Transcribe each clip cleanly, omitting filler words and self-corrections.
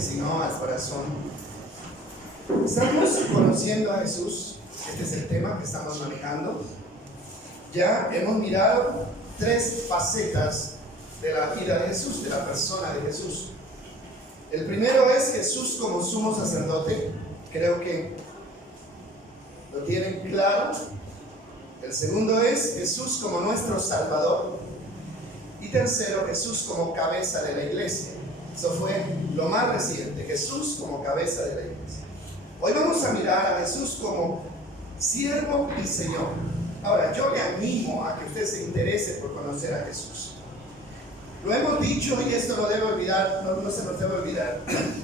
mente, sino al corazón. Estamos conociendo a Jesús. Este es el tema que estamos manejando. Ya hemos mirado 3 facetas de la vida de Jesús, de la persona de Jesús. El primero es Jesús como sumo sacerdote. Creo que lo tienen claro. El segundo es Jesús como nuestro Salvador. Y tercero, Jesús como cabeza de la iglesia. Eso fue lo más reciente, Jesús como cabeza de la iglesia. Hoy vamos a mirar a Jesús como siervo y Señor. Ahora, yo le animo a que usted se interese por conocer a Jesús. Lo hemos dicho y esto no debe olvidar, no se nos debe olvidar.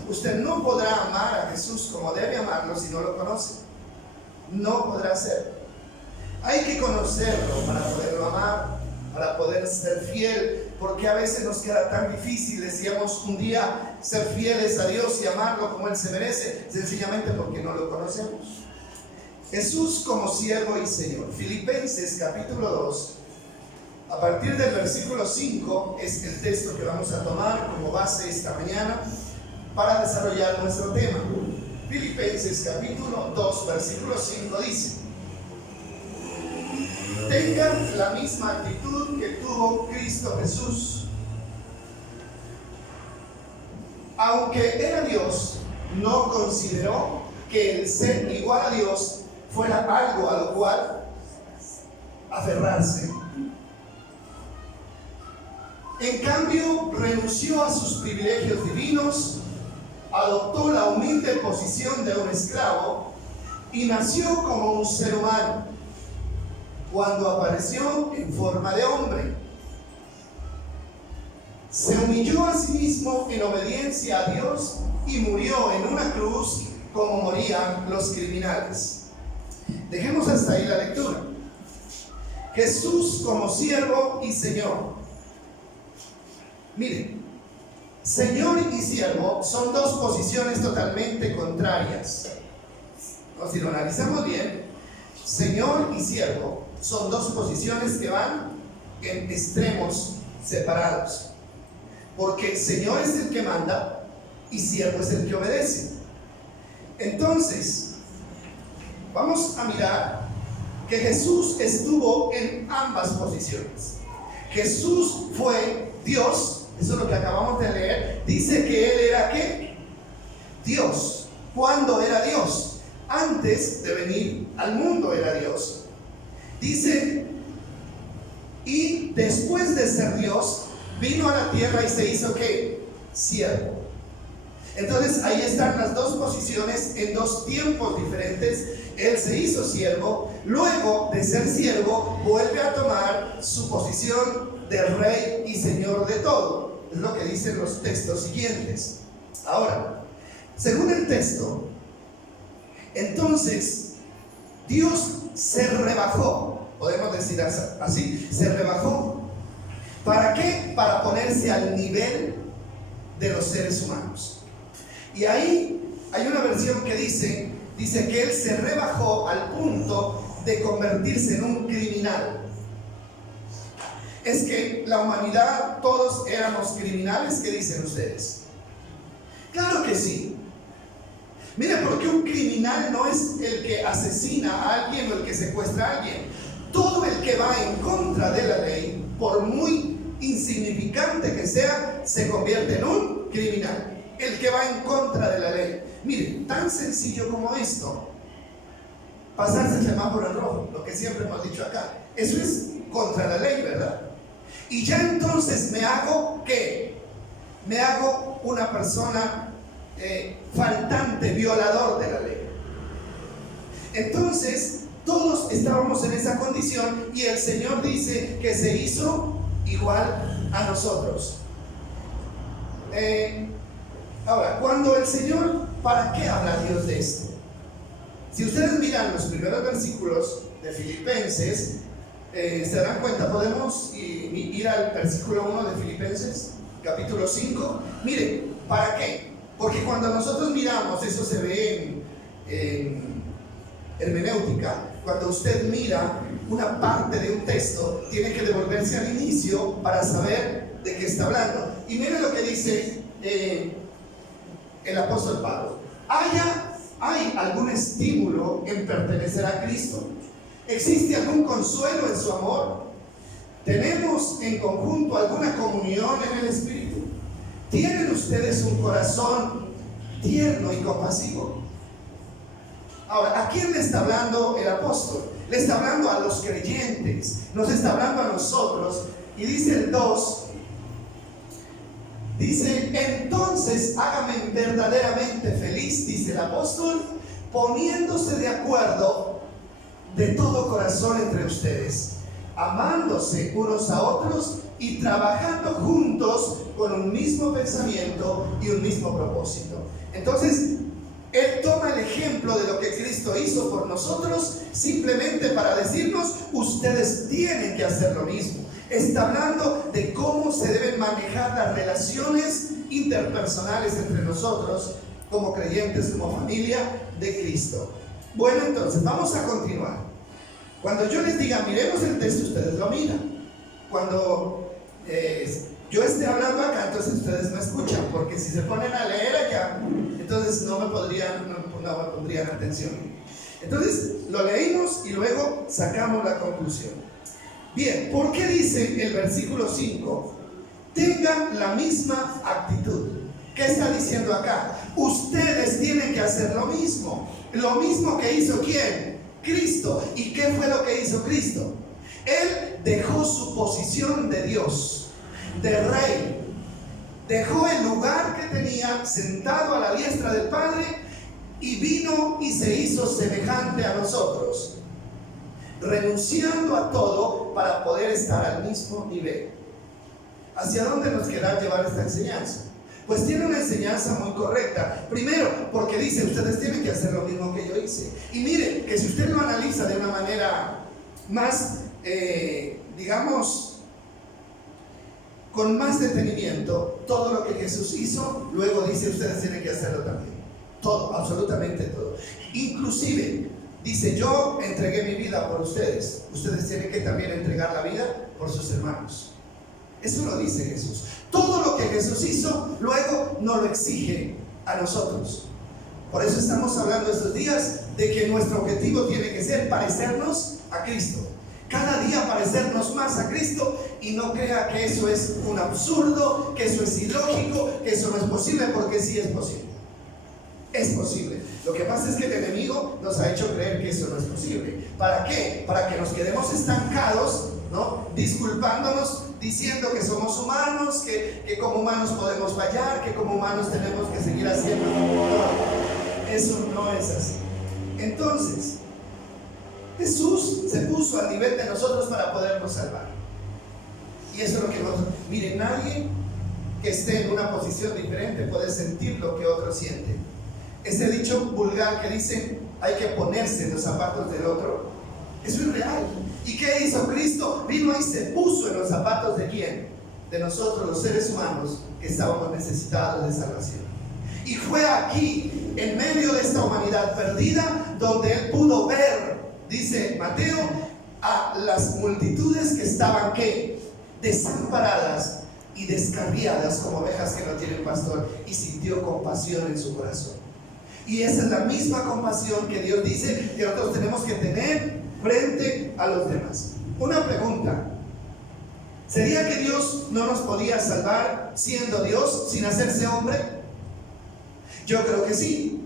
Usted no podrá amar a Jesús como debe amarlo si no lo conoce. No podrá hacerlo. Hay que conocerlo para poderlo amar, para poder ser fiel, porque a veces nos queda tan difícil, decíamos un día, ser fieles a Dios y amarlo como Él se merece, sencillamente porque no lo conocemos. Jesús como siervo y Señor. Filipenses capítulo 2, a partir del versículo 5, es el texto que vamos a tomar como base esta mañana para desarrollar nuestro tema. Filipenses capítulo 2, versículo 5 dice: tengan la misma actitud que tuvo Cristo Jesús. Aunque era Dios, no consideró que el ser igual a Dios fuera algo a lo cual aferrarse. En cambio, renunció a sus privilegios divinos, adoptó la humilde posición de un esclavo y nació como un ser humano. Cuando apareció en forma de hombre, se humilló a sí mismo en obediencia a Dios y murió en una cruz como morían los criminales. Dejemos hasta ahí la lectura. Jesús como siervo y Señor. Miren, Señor y siervo son 2 posiciones totalmente contrarias. ¿No? Si lo analizamos bien, Señor y siervo son 2 posiciones que van en extremos separados. Porque Señor es el que manda y siervo es el que obedece. Entonces, vamos a mirar que Jesús estuvo en ambas posiciones. Jesús fue Dios. Eso es lo que acabamos de leer. Dice que Él era ¿qué? Dios. ¿Cuándo era Dios? Antes de venir al mundo era Dios. Dice, y después de ser Dios, vino a la tierra y se hizo ¿qué? Siervo. Entonces ahí están las 2 posiciones en 2 tiempos diferentes. Él se hizo siervo, luego de ser siervo vuelve a tomar su posición de rey y señor de todo. Es lo que dicen los textos siguientes. Ahora, según el texto, entonces Dios se rebajó, podemos decir así, se rebajó. ¿Para qué? Para ponerse al nivel de los seres humanos. Y ahí hay una versión que dice que Él se rebajó al punto de convertirse en un criminal. Es que la humanidad, todos éramos criminales. ¿Qué dicen ustedes? Claro que sí. Mire, porque un criminal no es el que asesina a alguien o el que secuestra a alguien. Todo el que va en contra de la ley, por muy insignificante que sea, se convierte en un criminal. El que va en contra de la ley. Mire, tan sencillo como esto: pasarse el semáforo en rojo, lo que siempre hemos dicho acá. Eso es contra la ley, ¿verdad? Y ya entonces me hago ¿qué? Me hago una persona faltante, violador de la ley. Entonces todos estábamos en esa condición y el Señor dice que se hizo igual a nosotros. Ahora, cuando el Señor, ¿para qué habla Dios de esto? Si ustedes miran los primeros versículos de Filipenses, se darán cuenta. Podemos ir al versículo 1 de Filipenses, capítulo 5. Miren, ¿para qué? Porque cuando nosotros miramos, eso se ve en hermenéutica. Cuando usted mira una parte de un texto, tiene que devolverse al inicio para saber de qué está hablando. Y miren lo que dice el apóstol Pablo, ¿hay algún estímulo en pertenecer a Cristo? ¿Existe algún consuelo en su amor? ¿Tenemos en conjunto alguna comunión en el Espíritu? ¿Tienen ustedes un corazón tierno y compasivo? Ahora, ¿a quién le está hablando el apóstol? Le está hablando a los creyentes, nos está hablando a nosotros. Y dice el 2, dice: entonces hágame verdaderamente feliz, dice el apóstol, poniéndose de acuerdo de todo corazón entre ustedes, amándose unos a otros y trabajando juntos con un mismo pensamiento y un mismo propósito. Entonces, él toma el ejemplo de lo que Cristo hizo por nosotros simplemente para decirnos: ustedes tienen que hacer lo mismo. Está hablando de cómo se deben manejar las relaciones interpersonales entre nosotros como creyentes, como familia de Cristo. Bueno, entonces vamos a continuar. Cuando yo les diga miremos el texto, ustedes lo miran. Cuando yo esté hablando acá, entonces ustedes me escuchan, porque si se ponen a leer allá, entonces no me pondrían atención. Entonces lo leímos y luego sacamos la conclusión. Bien, ¿por qué dice el versículo 5? Tengan la misma actitud. ¿Qué está diciendo acá? Ustedes tienen que hacer lo mismo que hizo ¿quién? Cristo. ¿Y qué fue lo que hizo Cristo? Él dejó su posición de Dios, de rey, dejó el lugar que tenía sentado a la diestra del Padre y vino y se hizo semejante a nosotros, renunciando a todo para poder estar al mismo nivel. ¿Hacia dónde nos querrá llevar esta enseñanza? Pues tiene una enseñanza muy correcta. Primero, porque dice: ustedes tienen que hacer lo mismo que yo hice. Y miren, que si usted lo analiza de una manera más, digamos, con más detenimiento, todo lo que Jesús hizo, luego dice: ustedes tienen que hacerlo también. Todo, absolutamente todo. Inclusive, dice: yo entregué mi vida por ustedes. Ustedes tienen que también entregar la vida por sus hermanos. Eso lo dice Jesús. Todo lo que Jesús hizo, luego nos lo exige a nosotros. Por eso estamos hablando estos días de que nuestro objetivo tiene que ser parecernos a Cristo. Cada día parecernos más a Cristo, y no crea que eso es un absurdo, que eso es ilógico, que eso no es posible, porque sí es posible. Es posible. Lo que pasa es que el enemigo nos ha hecho creer que eso no es posible. ¿Para qué? Para que nos quedemos estancados, ¿no? Disculpándonos, diciendo que somos humanos, que como humanos podemos fallar, que como humanos tenemos que seguir haciendo. No, eso no es así. Entonces, Jesús se puso al nivel de nosotros para podernos salvar. Y eso es lo que nosotros... Miren, nadie que esté en una posición diferente puede sentir lo que otro siente. Ese dicho vulgar que dice: hay que ponerse en los zapatos del otro, eso es real. ¿Y qué hizo Cristo? Vino y se puso en los zapatos ¿de quién? De nosotros, los seres humanos, que estábamos necesitados de salvación. Y fue aquí, en medio de esta humanidad perdida, donde Él pudo ver, dice Mateo, a las multitudes que estaban ¿qué? Desamparadas y descarriadas como ovejas que no tienen pastor, y sintió compasión en su corazón. Y esa es la misma compasión que Dios dice que nosotros tenemos que tener frente a los demás. Una pregunta: ¿sería que Dios no nos podía salvar siendo Dios, sin hacerse hombre? Yo creo que sí.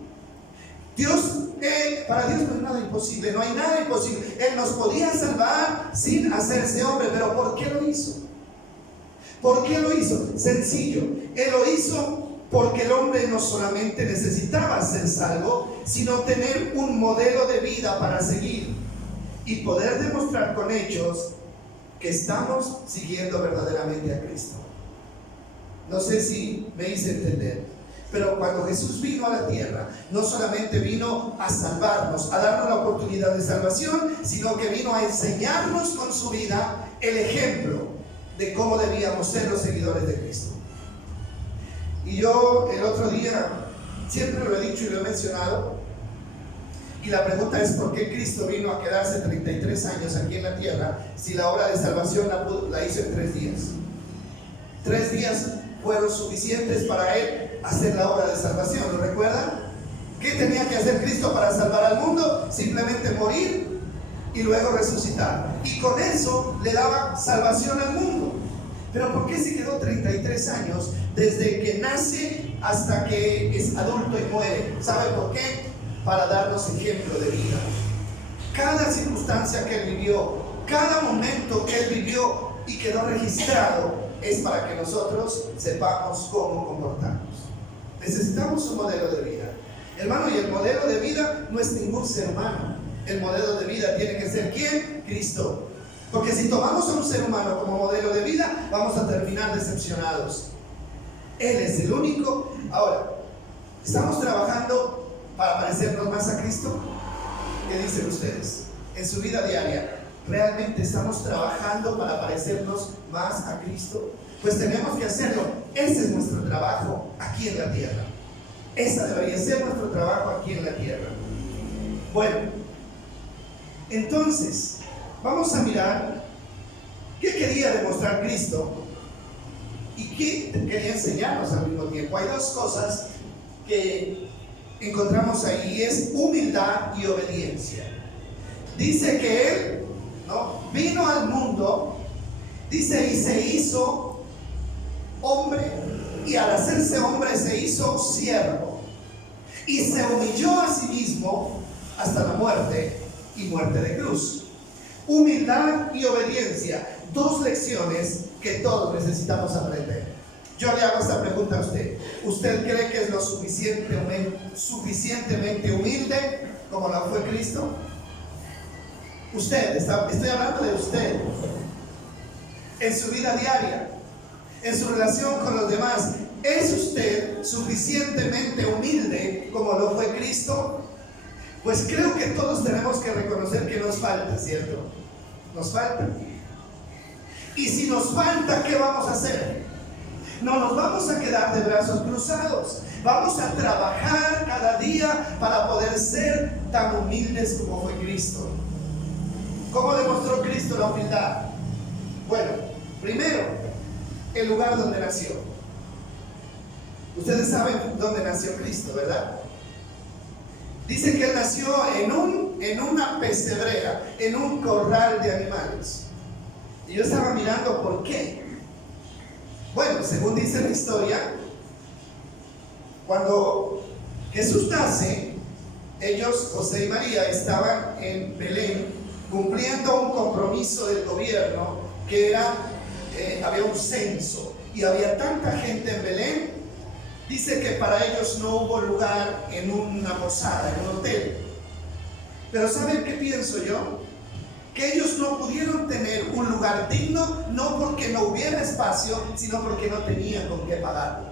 Para Dios no hay nada imposible, no hay nada imposible. Él nos podía salvar sin hacerse hombre, pero ¿por qué lo hizo? ¿Por qué lo hizo? Sencillo, Él lo hizo porque el hombre no solamente necesitaba ser salvo, sino tener un modelo de vida para seguir y poder demostrar con hechos que estamos siguiendo verdaderamente a Cristo. No sé si me hice entender, pero cuando Jesús vino a la tierra, no solamente vino a salvarnos, a darnos la oportunidad de salvación, sino que vino a enseñarnos con su vida el ejemplo de cómo debíamos ser los seguidores de Cristo. Y yo el otro día, siempre lo he dicho y lo he mencionado, y la pregunta es: ¿por qué Cristo vino a quedarse 33 años aquí en la tierra si la obra de salvación la hizo en 3 días? 3 días fueron suficientes para Él hacer la obra de salvación. ¿Lo recuerdan? ¿Qué tenía que hacer Cristo para salvar al mundo? Simplemente morir y luego resucitar. Y con eso le daba salvación al mundo. Pero ¿por qué se quedó 33 años desde que nace hasta que es adulto y muere? ¿Sabe por qué? Para darnos ejemplo de vida. Cada circunstancia que él vivió, cada momento que él vivió y quedó registrado, es para que nosotros sepamos cómo comportarnos. Necesitamos un modelo de vida. Hermano, y el modelo de vida no es ningún ser humano. El modelo de vida tiene que ser ¿quién? Cristo. Porque si tomamos a un ser humano como modelo de vida, vamos a terminar decepcionados. Él es el único. Ahora, ¿estamos trabajando para parecernos más a Cristo? ¿Qué dicen ustedes? En su vida diaria, ¿realmente estamos trabajando para parecernos más a Cristo? Pues tenemos que hacerlo. Ese es nuestro trabajo aquí en la tierra. Ese debería ser nuestro trabajo aquí en la tierra. Bueno, entonces, vamos a mirar qué quería demostrar Cristo y qué quería enseñarnos al mismo tiempo. Hay dos cosas que encontramos ahí, y es humildad y obediencia. Dice que Él, ¿no?, vino al mundo, dice, y se hizo hombre, y al hacerse hombre se hizo siervo, y se humilló a sí mismo hasta la muerte, y muerte de cruz. Humildad y obediencia, dos lecciones que todos necesitamos aprender. Yo le hago esta pregunta a usted. ¿Usted cree que es lo suficientemente humilde como lo fue Cristo? Usted, estoy hablando de usted. En su vida diaria, en su relación con los demás, ¿es usted suficientemente humilde como lo fue Cristo? Pues creo que todos tenemos que reconocer que nos falta, ¿cierto? Nos falta. Y si nos falta, ¿qué vamos a hacer? No nos vamos a quedar de brazos cruzados. Vamos a trabajar cada día para poder ser tan humildes como fue Cristo. ¿Cómo demostró Cristo la humildad? Bueno, primero, el lugar donde nació. Ustedes saben dónde nació Cristo, ¿verdad? Dice que Él nació en una pesebrera, en un corral de animales. Y yo estaba mirando por qué. Bueno, según dice la historia, cuando Jesús nace, ellos, José y María, estaban en Belén cumpliendo un compromiso del gobierno que era, había un censo y había tanta gente en Belén. Dice que para ellos no hubo lugar en una posada, en un hotel. Pero ¿saben qué pienso yo? Que ellos no pudieron tener un lugar digno, no porque no hubiera espacio, sino porque no tenían con qué pagarlo.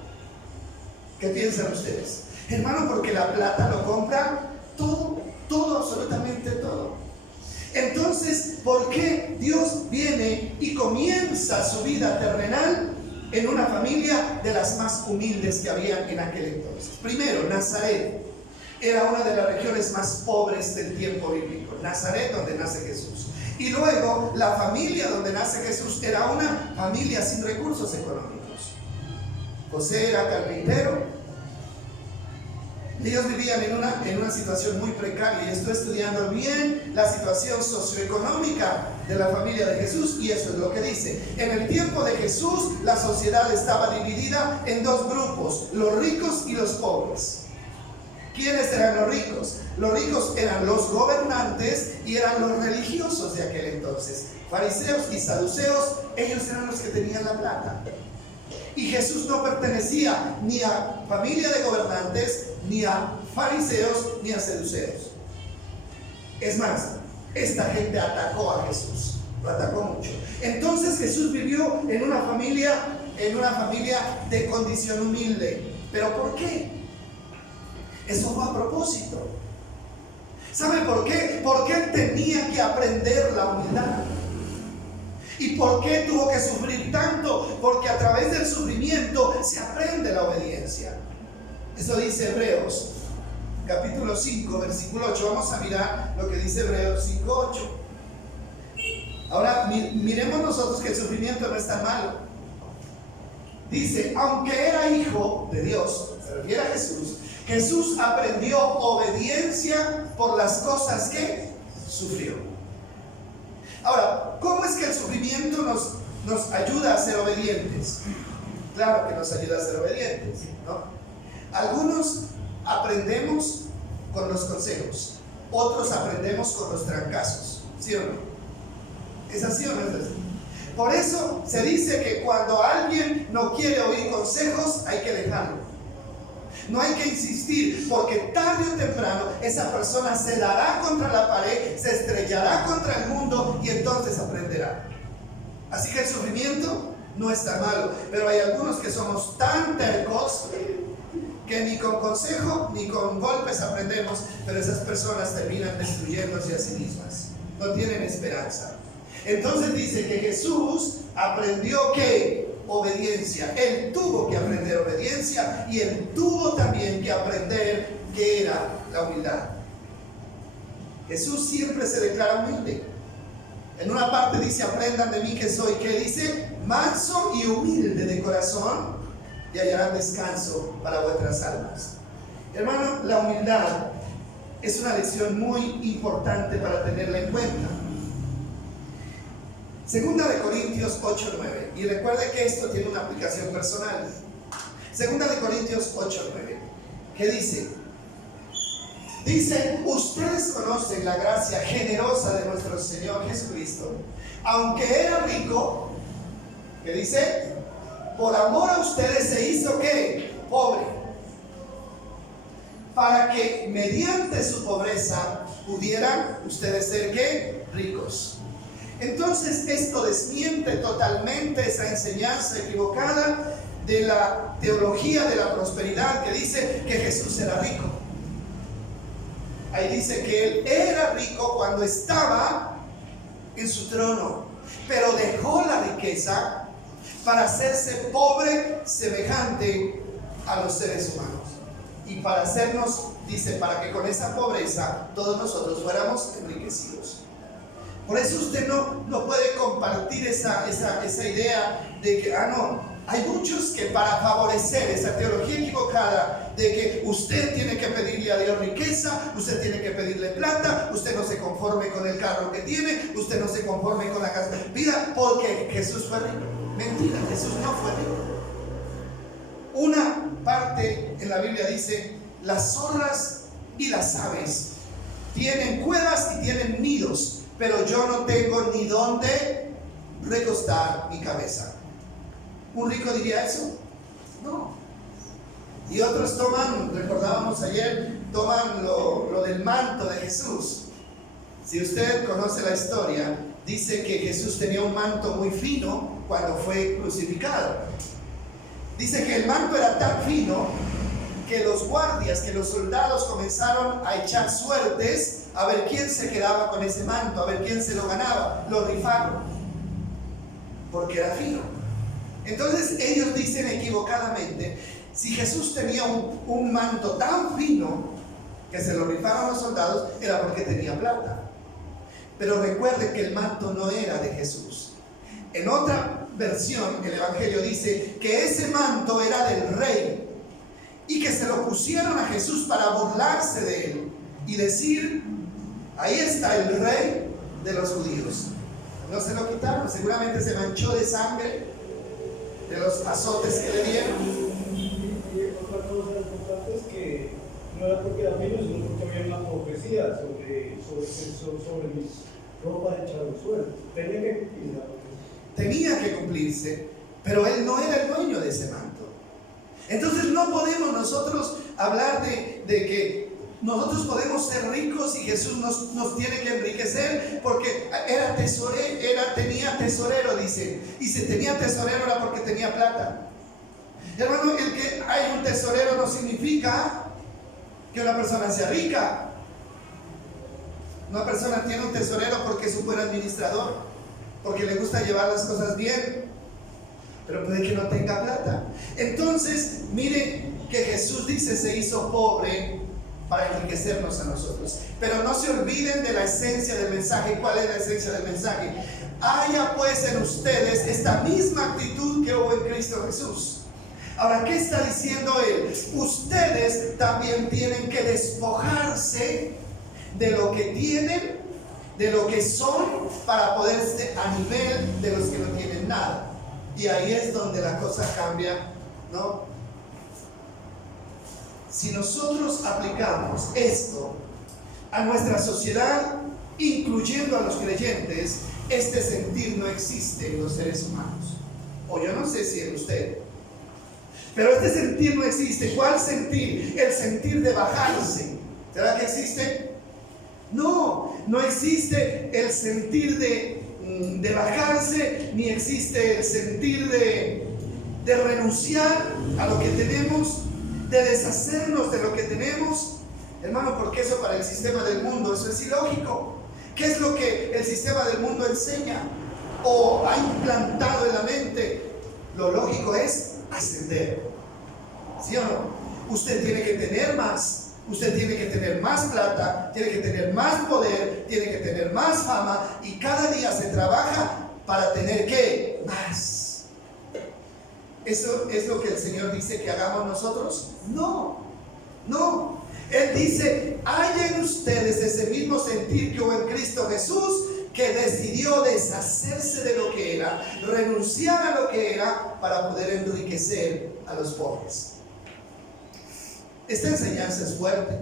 ¿Qué piensan ustedes? Hermano, porque la plata lo compra todo, absolutamente todo. Entonces, ¿por qué Dios viene y comienza su vida terrenal en una familia de las más humildes que había en aquel entonces? Primero, Nazaret era una de las regiones más pobres del tiempo bíblico. Nazaret, donde nace Jesús. Y luego, la familia donde nace Jesús era una familia sin recursos económicos. José era carpintero. Ellos vivían en una situación muy precaria, y estoy estudiando bien la situación socioeconómica de la familia de Jesús, y eso es lo que dice. En el tiempo de Jesús, la sociedad estaba dividida en dos grupos, los ricos y los pobres. ¿Quiénes eran los ricos? Los ricos eran los gobernantes y eran los religiosos de aquel entonces. Fariseos y saduceos, ellos eran los que tenían la plata. Y Jesús no pertenecía ni a familia de gobernantes, ni a fariseos, ni a saduceos. Es más, esta gente atacó a Jesús, lo atacó mucho. Entonces Jesús vivió en una familia de condición humilde. ¿Pero por qué? Eso fue a propósito. ¿Sabe por qué? Porque él tenía que aprender la humildad. ¿Y por qué tuvo que sufrir tanto? Porque a través del sufrimiento se aprende la obediencia. Eso dice Hebreos, capítulo 5, versículo 8. Vamos a mirar lo que dice Hebreos 5, 8. Ahora, miremos nosotros que el sufrimiento no es tan malo. Dice, aunque era hijo de Dios, se refiere a Jesús, Jesús aprendió obediencia por las cosas que sufrió. Ahora, ¿cómo es que el sufrimiento nos ayuda a ser obedientes? Claro que nos ayuda a ser obedientes, ¿no? Algunos aprendemos con los consejos, otros aprendemos con los trancazos, ¿sí o no? ¿Es así o no es así? Por eso se dice que cuando alguien no quiere oír consejos, hay que dejarlo. No hay que insistir, porque tarde o temprano esa persona se dará contra la pared, se estrellará contra el mundo y entonces aprenderá. Así que el sufrimiento no es tan malo, pero hay algunos que somos tan tercos que ni con consejo ni con golpes aprendemos, pero esas personas terminan destruyéndose a sí mismas, no tienen esperanza. Entonces dice que Jesús aprendió ¿qué? Obediencia. Él tuvo que aprender obediencia y él tuvo también que aprender qué era la humildad. Jesús siempre se declara humilde. En una parte dice: aprendan de mí que soy, ¿qué dice? Manso y humilde de corazón, y hallarán descanso para vuestras almas. Hermano, la humildad es una lección muy importante para tenerla en cuenta. Segunda de Corintios 8:9, y recuerde que esto tiene una aplicación personal. Segunda de Corintios 8:9, ¿qué dice? Dice: ustedes conocen la gracia generosa de nuestro Señor Jesucristo, aunque era rico, ¿qué dice? Por amor a ustedes se hizo ¿qué? Pobre, para que mediante su pobreza pudieran ustedes ser ¿qué? Ricos. Entonces esto desmiente totalmente esa enseñanza equivocada de la teología de la prosperidad que dice que Jesús era rico. Ahí dice que él era rico cuando estaba en su trono, pero dejó la riqueza para hacerse pobre semejante a los seres humanos, y para hacernos, dice, para que con esa pobreza todos nosotros fuéramos enriquecidos. Por eso usted no puede compartir esa idea de que, hay muchos que para favorecer esa teología equivocada de que usted tiene que pedirle a Dios riqueza, usted tiene que pedirle plata, usted no se conforme con el carro que tiene, usted no se conforme con la casa de vida, porque Jesús fue rico. Mentira, Jesús no fue rico. Una parte en la Biblia dice: las zorras y las aves tienen cuevas y tienen nidos, pero yo no tengo ni dónde recostar mi cabeza. ¿Un rico diría eso? No. Y otros recordábamos ayer, toman lo del manto de Jesús. Si usted conoce la historia, dice que Jesús tenía un manto muy fino cuando fue crucificado. Dice que el manto era tan fino que los guardias, que los soldados comenzaron a echar suertes a ver quién se quedaba con ese manto, a ver quién se lo ganaba. Lo rifaron, porque era fino. Entonces ellos dicen equivocadamente: si Jesús tenía un manto tan fino que se lo rifaron los soldados, era porque tenía plata. Pero recuerden que el manto no era de Jesús. En otra versión, el Evangelio dice que ese manto era del rey y que se lo pusieron a Jesús para burlarse de él y decir: ahí está el rey de los judíos. No se lo quitaron, seguramente se manchó de sangre de los azotes que le dieron. Y otra cosa importante es que no era porque era mío, sino porque había una profecía sobre mis ropas hechas de suelo. Tenía que cumplirse, pero él no era el dueño de ese manto. Entonces no podemos nosotros hablar de que nosotros podemos ser ricos y Jesús nos tiene que enriquecer porque tenía tesorero, dice. Y si tenía tesorero era porque tenía plata. Hermano, el que hay un tesorero no significa que una persona sea rica. Una persona tiene un tesorero porque es un buen administrador, porque le gusta llevar las cosas bien, pero puede que no tenga plata. Entonces, mire que Jesús dice: se hizo pobre para enriquecernos a nosotros. Pero no se olviden de la esencia del mensaje. ¿Cuál es la esencia del mensaje? Haya pues en ustedes esta misma actitud que hubo en Cristo Jesús. Ahora, ¿qué está diciendo él? Ustedes también tienen que despojarse de lo que tienen, de lo que son, para poderse a nivel de los que no tienen nada. Y ahí es donde la cosa cambia, ¿no? Si nosotros aplicamos esto a nuestra sociedad, incluyendo a los creyentes, este sentir no existe en los seres humanos. O yo no sé si en usted. Pero este sentir no existe. ¿Cuál sentir? El sentir de bajarse. ¿Será que existe? No, no existe el sentir de bajarse, ni existe el sentir de renunciar a lo que tenemos, de deshacernos de lo que tenemos. Hermano, porque eso para el sistema del mundo, eso es ilógico. ¿Qué es lo que el sistema del mundo enseña o ha implantado en la mente? Lo lógico es ascender. ¿Sí o no? Usted tiene que tener más. Usted tiene que tener más plata, tiene que tener más poder, tiene que tener más fama, y cada día se trabaja para tener ¿qué? Más. ¿Eso es lo que el Señor dice que hagamos nosotros? No, no. Él dice, hallen ustedes ese mismo sentir que hubo en Cristo Jesús, que decidió deshacerse de lo que era, renunciar a lo que era para poder enriquecer a los pobres. Esta enseñanza es fuerte,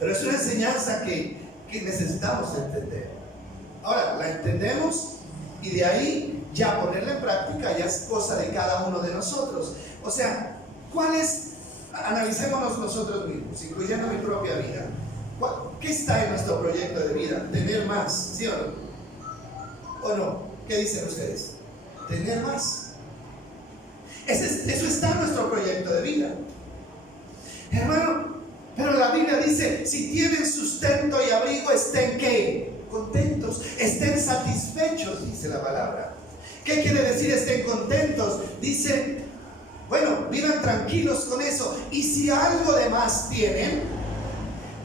pero es una enseñanza que necesitamos entender. Ahora, la entendemos y de ahí ya ponerla en práctica ya es cosa de cada uno de nosotros. O sea, ¿cuál es? Analicémonos nosotros mismos, incluyendo mi propia vida. ¿Qué está en nuestro proyecto de vida? Tener más, ¿sí o no? ¿O no? ¿Qué dicen ustedes? Tener más. Eso está en nuestro proyecto de vida. Hermano, pero la Biblia dice, si tienen sustento y abrigo, estén ¿qué? Contentos, estén satisfechos, dice la palabra. ¿Qué quiere decir estén contentos? Dice, bueno, vivan tranquilos con eso. Y si algo de más tienen,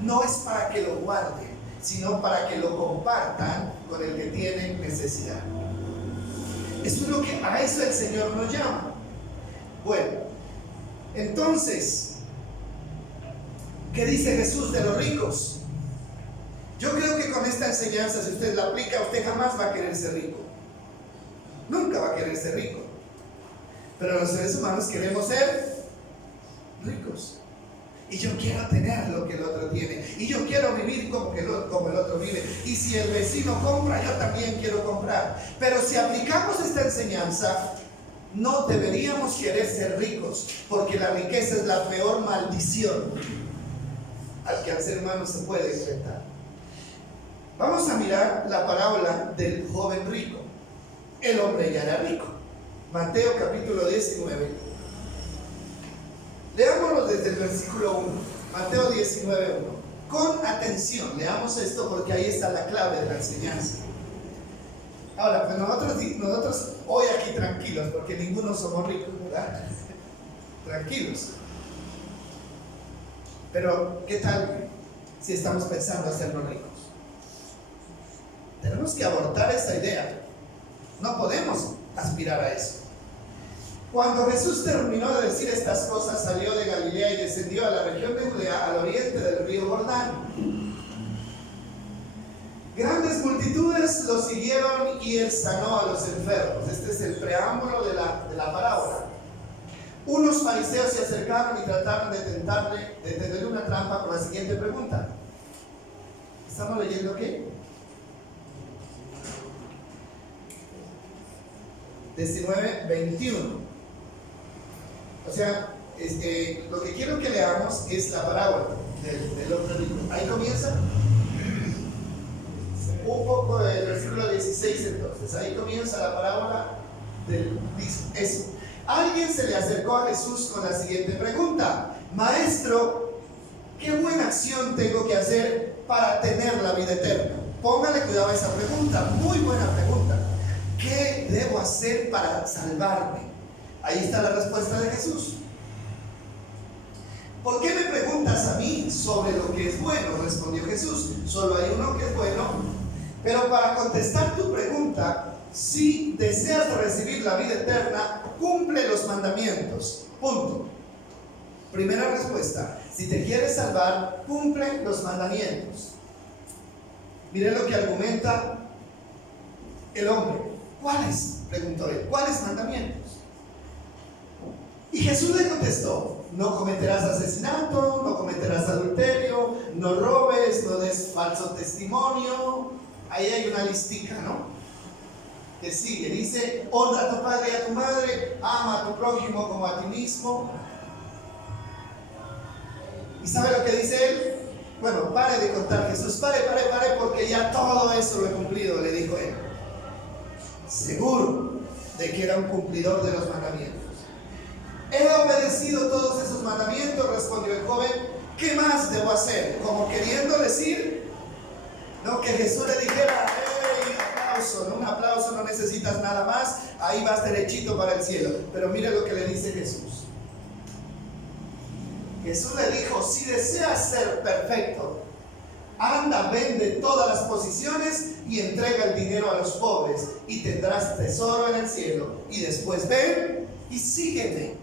no es para que lo guarden, sino para que lo compartan con el que tiene necesidad. Eso es lo que a eso el Señor nos llama. Bueno, entonces, ¿qué dice Jesús de los ricos? Yo creo que con esta enseñanza, si usted la aplica, usted jamás va a querer ser rico. Nunca va a querer ser rico. Pero los seres humanos queremos ser ricos. Y yo quiero tener lo que el otro tiene. Y yo quiero vivir como el otro vive. Y si el vecino compra, yo también quiero comprar. Pero si aplicamos esta enseñanza, no deberíamos querer ser ricos, porque la riqueza es la peor maldición al que al ser humano se puede enfrentar. Vamos a mirar la parábola del joven rico. El hombre ya era rico. Mateo capítulo 19. Leámoslo desde el versículo 1. Mateo 19, 1. Con atención, leamos esto porque ahí está la clave de la enseñanza. Ahora, pues nosotros hoy aquí tranquilos, porque ninguno somos ricos, ¿verdad? Tranquilos. Pero, ¿qué tal si estamos pensando hacernos ricos? Tenemos que abortar esa idea. No podemos aspirar a eso. Cuando Jesús terminó de decir estas cosas, salió de Galilea y descendió a la región de Judea, al oriente del río Jordán. Grandes multitudes lo siguieron y él sanó a los enfermos. Este es el preámbulo de la parábola. Unos fariseos se acercaron y trataron de tenderle una trampa con la siguiente pregunta. ¿Estamos leyendo qué? 19, 21. O sea, lo que quiero que leamos es la parábola del hombre rico. Ahí comienza. Un poco del versículo 16 entonces. Ahí comienza la parábola del eso. Alguien se le acercó a Jesús con la siguiente pregunta: Maestro, ¿qué buena acción tengo que hacer para tener la vida eterna? Póngale cuidado a esa pregunta, muy buena pregunta. ¿Qué debo hacer para salvarme? Ahí está la respuesta de Jesús. ¿Por qué me preguntas a mí sobre lo que es bueno? Respondió Jesús. Solo hay uno que es bueno. Pero para contestar tu pregunta, si deseas recibir la vida eterna, cumple los mandamientos. Punto. Primera respuesta. Si te quieres salvar, cumple los mandamientos. Mire lo que argumenta el hombre. ¿Cuáles? Preguntó él. ¿Cuáles mandamientos? Y Jesús le contestó: no cometerás asesinato, no cometerás adulterio, no robes, no des falso testimonio. Ahí hay una listica, ¿no? Que sigue, dice: honra a tu padre y a tu madre, ama a tu prójimo como a ti mismo. ¿Y sabe lo que dice él? Bueno, pare de contar, Jesús, pare, porque ya todo eso lo he cumplido, le dijo él. Seguro de que era un cumplidor de los mandamientos. He obedecido todos esos mandamientos, respondió el joven. ¿Qué más debo hacer? Como queriendo decir, no, que Jesús le dijera: hey, un aplauso, no necesitas nada más, ahí vas derechito para el cielo. Pero mire lo que le dice Jesús. Jesús le dijo: si deseas ser perfecto, anda, vende todas las posesiones y entrega el dinero a los pobres y tendrás tesoro en el cielo. Y después ven y sígueme.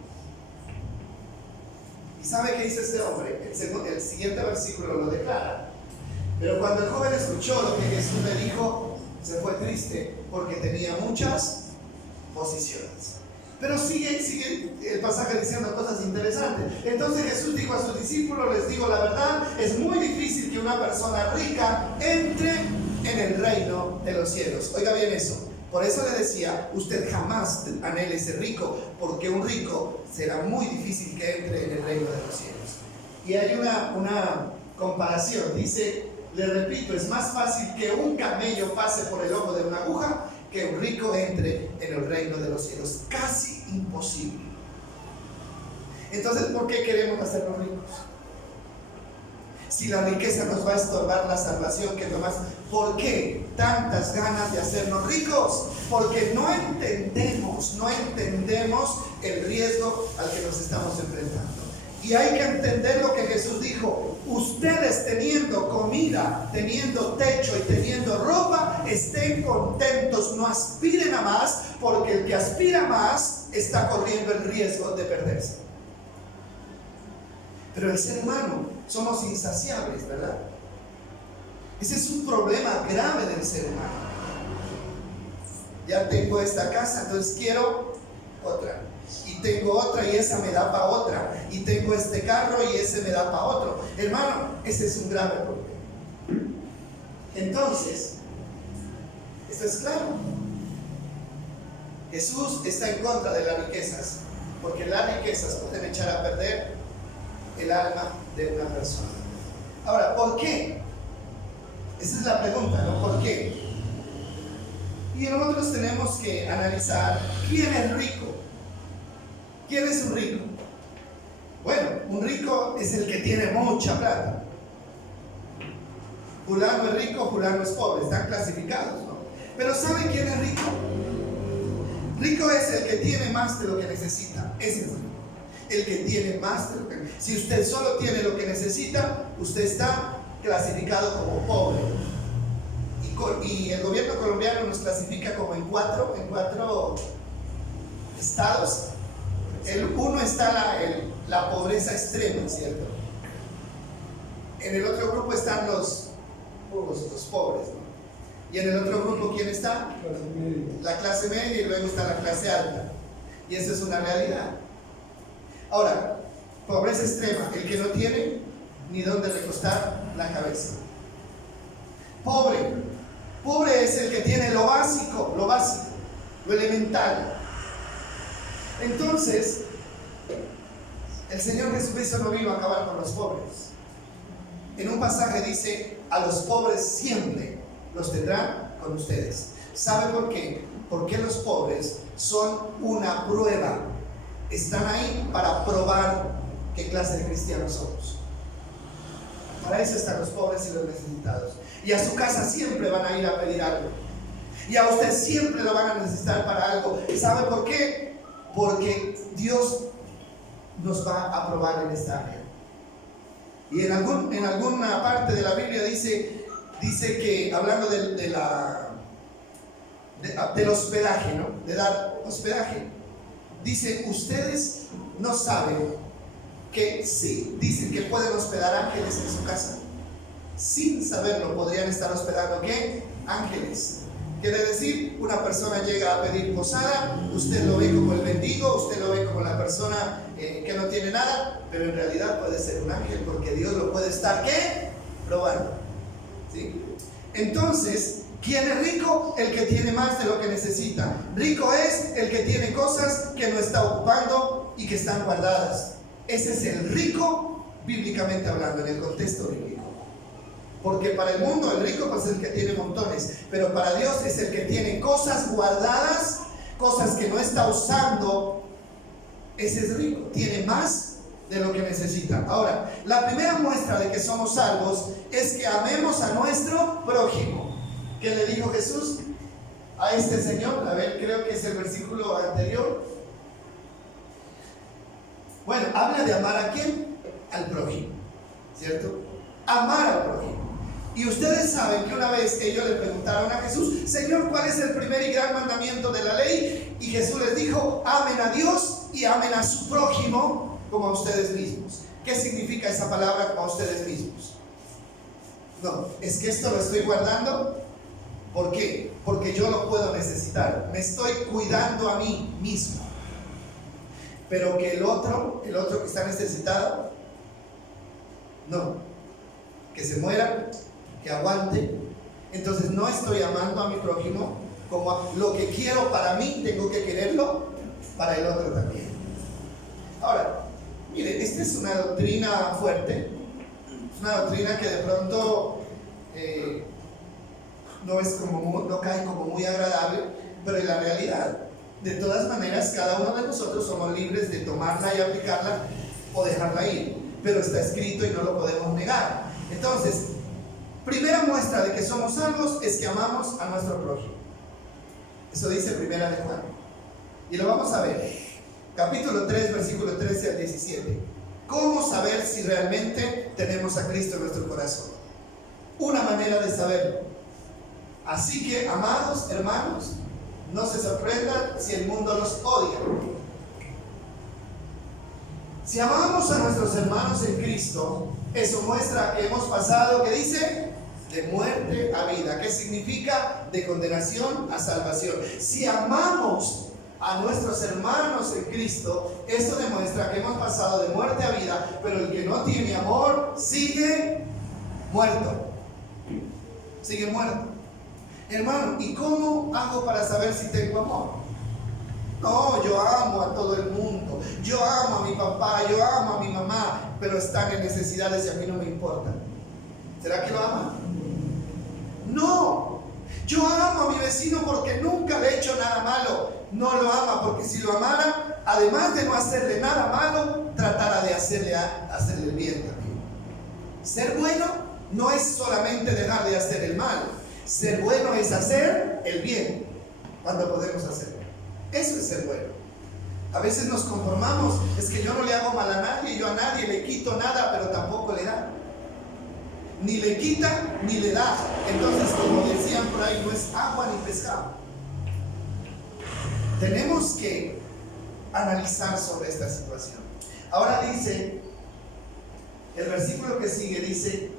¿Y sabe qué dice este hombre? El siguiente versículo lo declara. Pero cuando el joven escuchó lo que Jesús le dijo, se fue triste porque tenía muchas posesiones. Pero sigue el pasaje diciendo cosas interesantes. Entonces Jesús dijo a sus discípulos: les digo la verdad, es muy difícil que una persona rica entre en el reino de los cielos. Oiga bien eso. Por eso le decía, usted jamás anhele ser rico, porque un rico será muy difícil que entre en el reino de los cielos. Y hay una comparación. Dice, le repito, es más fácil que un camello pase por el ojo de una aguja que un rico entre en el reino de los cielos. Casi imposible. Entonces, ¿por qué queremos hacernos ricos? Si la riqueza nos va a estorbar la salvación que nomás, ¿por qué tantas ganas de hacernos ricos? Porque no entendemos el riesgo al que nos estamos enfrentando. Y hay que entender lo que Jesús dijo: ustedes teniendo comida, teniendo techo y teniendo ropa, estén contentos, no aspiren a más, porque el que aspira más está corriendo el riesgo de perderse. Pero el ser humano, somos insaciables, ¿verdad? Ese es un problema grave del ser humano. Ya tengo esta casa, entonces quiero otra. Y tengo otra y esa me da para otra. Y tengo este carro y ese me da para otro. Hermano, ese es un grave problema. Entonces, esto es claro. Jesús está en contra de las riquezas, porque las riquezas pueden echar a perder el alma de una persona. Ahora, ¿por qué? Esa es la pregunta, ¿no? ¿Por qué? Y nosotros tenemos que analizar quién es rico. ¿Quién es un rico? Bueno, un rico es el que tiene mucha plata. Fulano es rico, fulano es pobre, están clasificados, ¿no? Pero ¿saben quién es rico? Rico es el que tiene más de lo que necesita. Ese es rico. El que tiene más de lo que necesita. Si usted solo tiene lo que necesita, usted está clasificado como pobre. Y el gobierno colombiano nos clasifica como en cuatro estados. El uno está la pobreza extrema, ¿cierto? En el otro grupo están los pobres, ¿no? Y en el otro grupo, ¿quién está? La clase media, y luego está la clase alta. Y esa es una realidad. Ahora, pobreza extrema, el que no tiene ni dónde recostar la cabeza. Pobre es el que tiene lo básico, lo elemental. Entonces, el Señor Jesucristo no vino a acabar con los pobres. En un pasaje dice: a los pobres siempre los tendrán con ustedes. ¿Sabe por qué? Porque los pobres son una prueba. Están ahí para probar qué clase de cristianos somos. Para eso están los pobres y los necesitados. Y a su casa siempre van a ir a pedir algo. Y a usted siempre lo van a necesitar para algo. ¿Sabe por qué? Porque Dios nos va a probar en esta área. Y en alguna parte de la Biblia dice que, hablando del hospedaje, ¿no? De dar hospedaje. Dice, ustedes no saben que sí, dicen que pueden hospedar ángeles en su casa. Sin saberlo, podrían estar hospedando ¿qué? Ángeles. Quiere decir, una persona llega a pedir posada, usted lo ve como el mendigo, usted lo ve como la persona que no tiene nada, pero en realidad puede ser un ángel porque Dios lo puede estar ¿qué? Probando. ¿Sí? Entonces, ¿quién es rico? El que tiene más de lo que necesita. Rico es el que tiene cosas que no está ocupando y que están guardadas. Ese es el rico, bíblicamente hablando, en el contexto bíblico. Porque para el mundo el rico pues, es el que tiene montones, pero para Dios es el que tiene cosas guardadas, cosas que no está usando. Ese es rico, tiene más de lo que necesita. Ahora, la primera muestra de que somos salvos es que amemos a nuestro prójimo. ¿Qué le dijo Jesús a este señor? A ver, creo que es el versículo anterior. Bueno, habla de amar a quién? Al prójimo, ¿cierto? Amar al prójimo. Y ustedes saben que una vez ellos le preguntaron a Jesús, Señor, ¿cuál es el primer y gran mandamiento de la ley? Y Jesús les dijo, amen a Dios y amen a su prójimo como a ustedes mismos. ¿Qué significa esa palabra como a ustedes mismos? No, es que esto lo estoy guardando. ¿Por qué? Porque yo lo puedo necesitar. Me estoy cuidando a mí mismo. Pero que el otro que está necesitado, no. Que se muera, que aguante. Entonces no estoy amando a mi prójimo como lo que quiero para mí, tengo que quererlo para el otro también. Ahora, mire, esta es una doctrina fuerte, es una doctrina que de pronto no cae como muy agradable, pero en la realidad, de todas maneras, cada uno de nosotros somos libres de tomarla y aplicarla o dejarla ir, pero está escrito y no lo podemos negar. Entonces, primera muestra de que somos salvos es que amamos a nuestro prójimo. Eso dice Primera de Juan. Y lo vamos a ver. Capítulo 3, versículo 13 al 17. ¿Cómo saber si realmente tenemos a Cristo en nuestro corazón? Una manera de saberlo. Así que, amados hermanos, no se sorprendan si el mundo los odia. Si amamos a nuestros hermanos en Cristo, eso muestra que hemos pasado, ¿qué dice? De muerte a vida. ¿Qué significa? De condenación a salvación. Si amamos a nuestros hermanos en Cristo, eso demuestra que hemos pasado de muerte a vida, pero el que no tiene amor sigue muerto. Sigue muerto. Hermano, ¿y cómo hago para saber si tengo amor? No, yo amo a todo el mundo, yo amo a mi papá, yo amo a mi mamá, pero están en necesidades y a mí no me importa. ¿Será que lo ama? No, yo amo a mi vecino porque nunca le he hecho nada malo. No lo ama porque si lo amara, además de no hacerle nada malo, tratara de hacerle el bien también. Ser bueno no es solamente dejar de hacer el mal. Ser bueno es hacer el bien cuando podemos hacerlo. Eso es ser bueno. A veces nos conformamos, es que yo no le hago mal a nadie, yo a nadie le quito nada, pero tampoco le da. Ni le quita ni le da. Entonces, como decían por ahí, no es agua ni pescado. Tenemos que analizar sobre esta situación. Ahora dice, el versículo que sigue dice,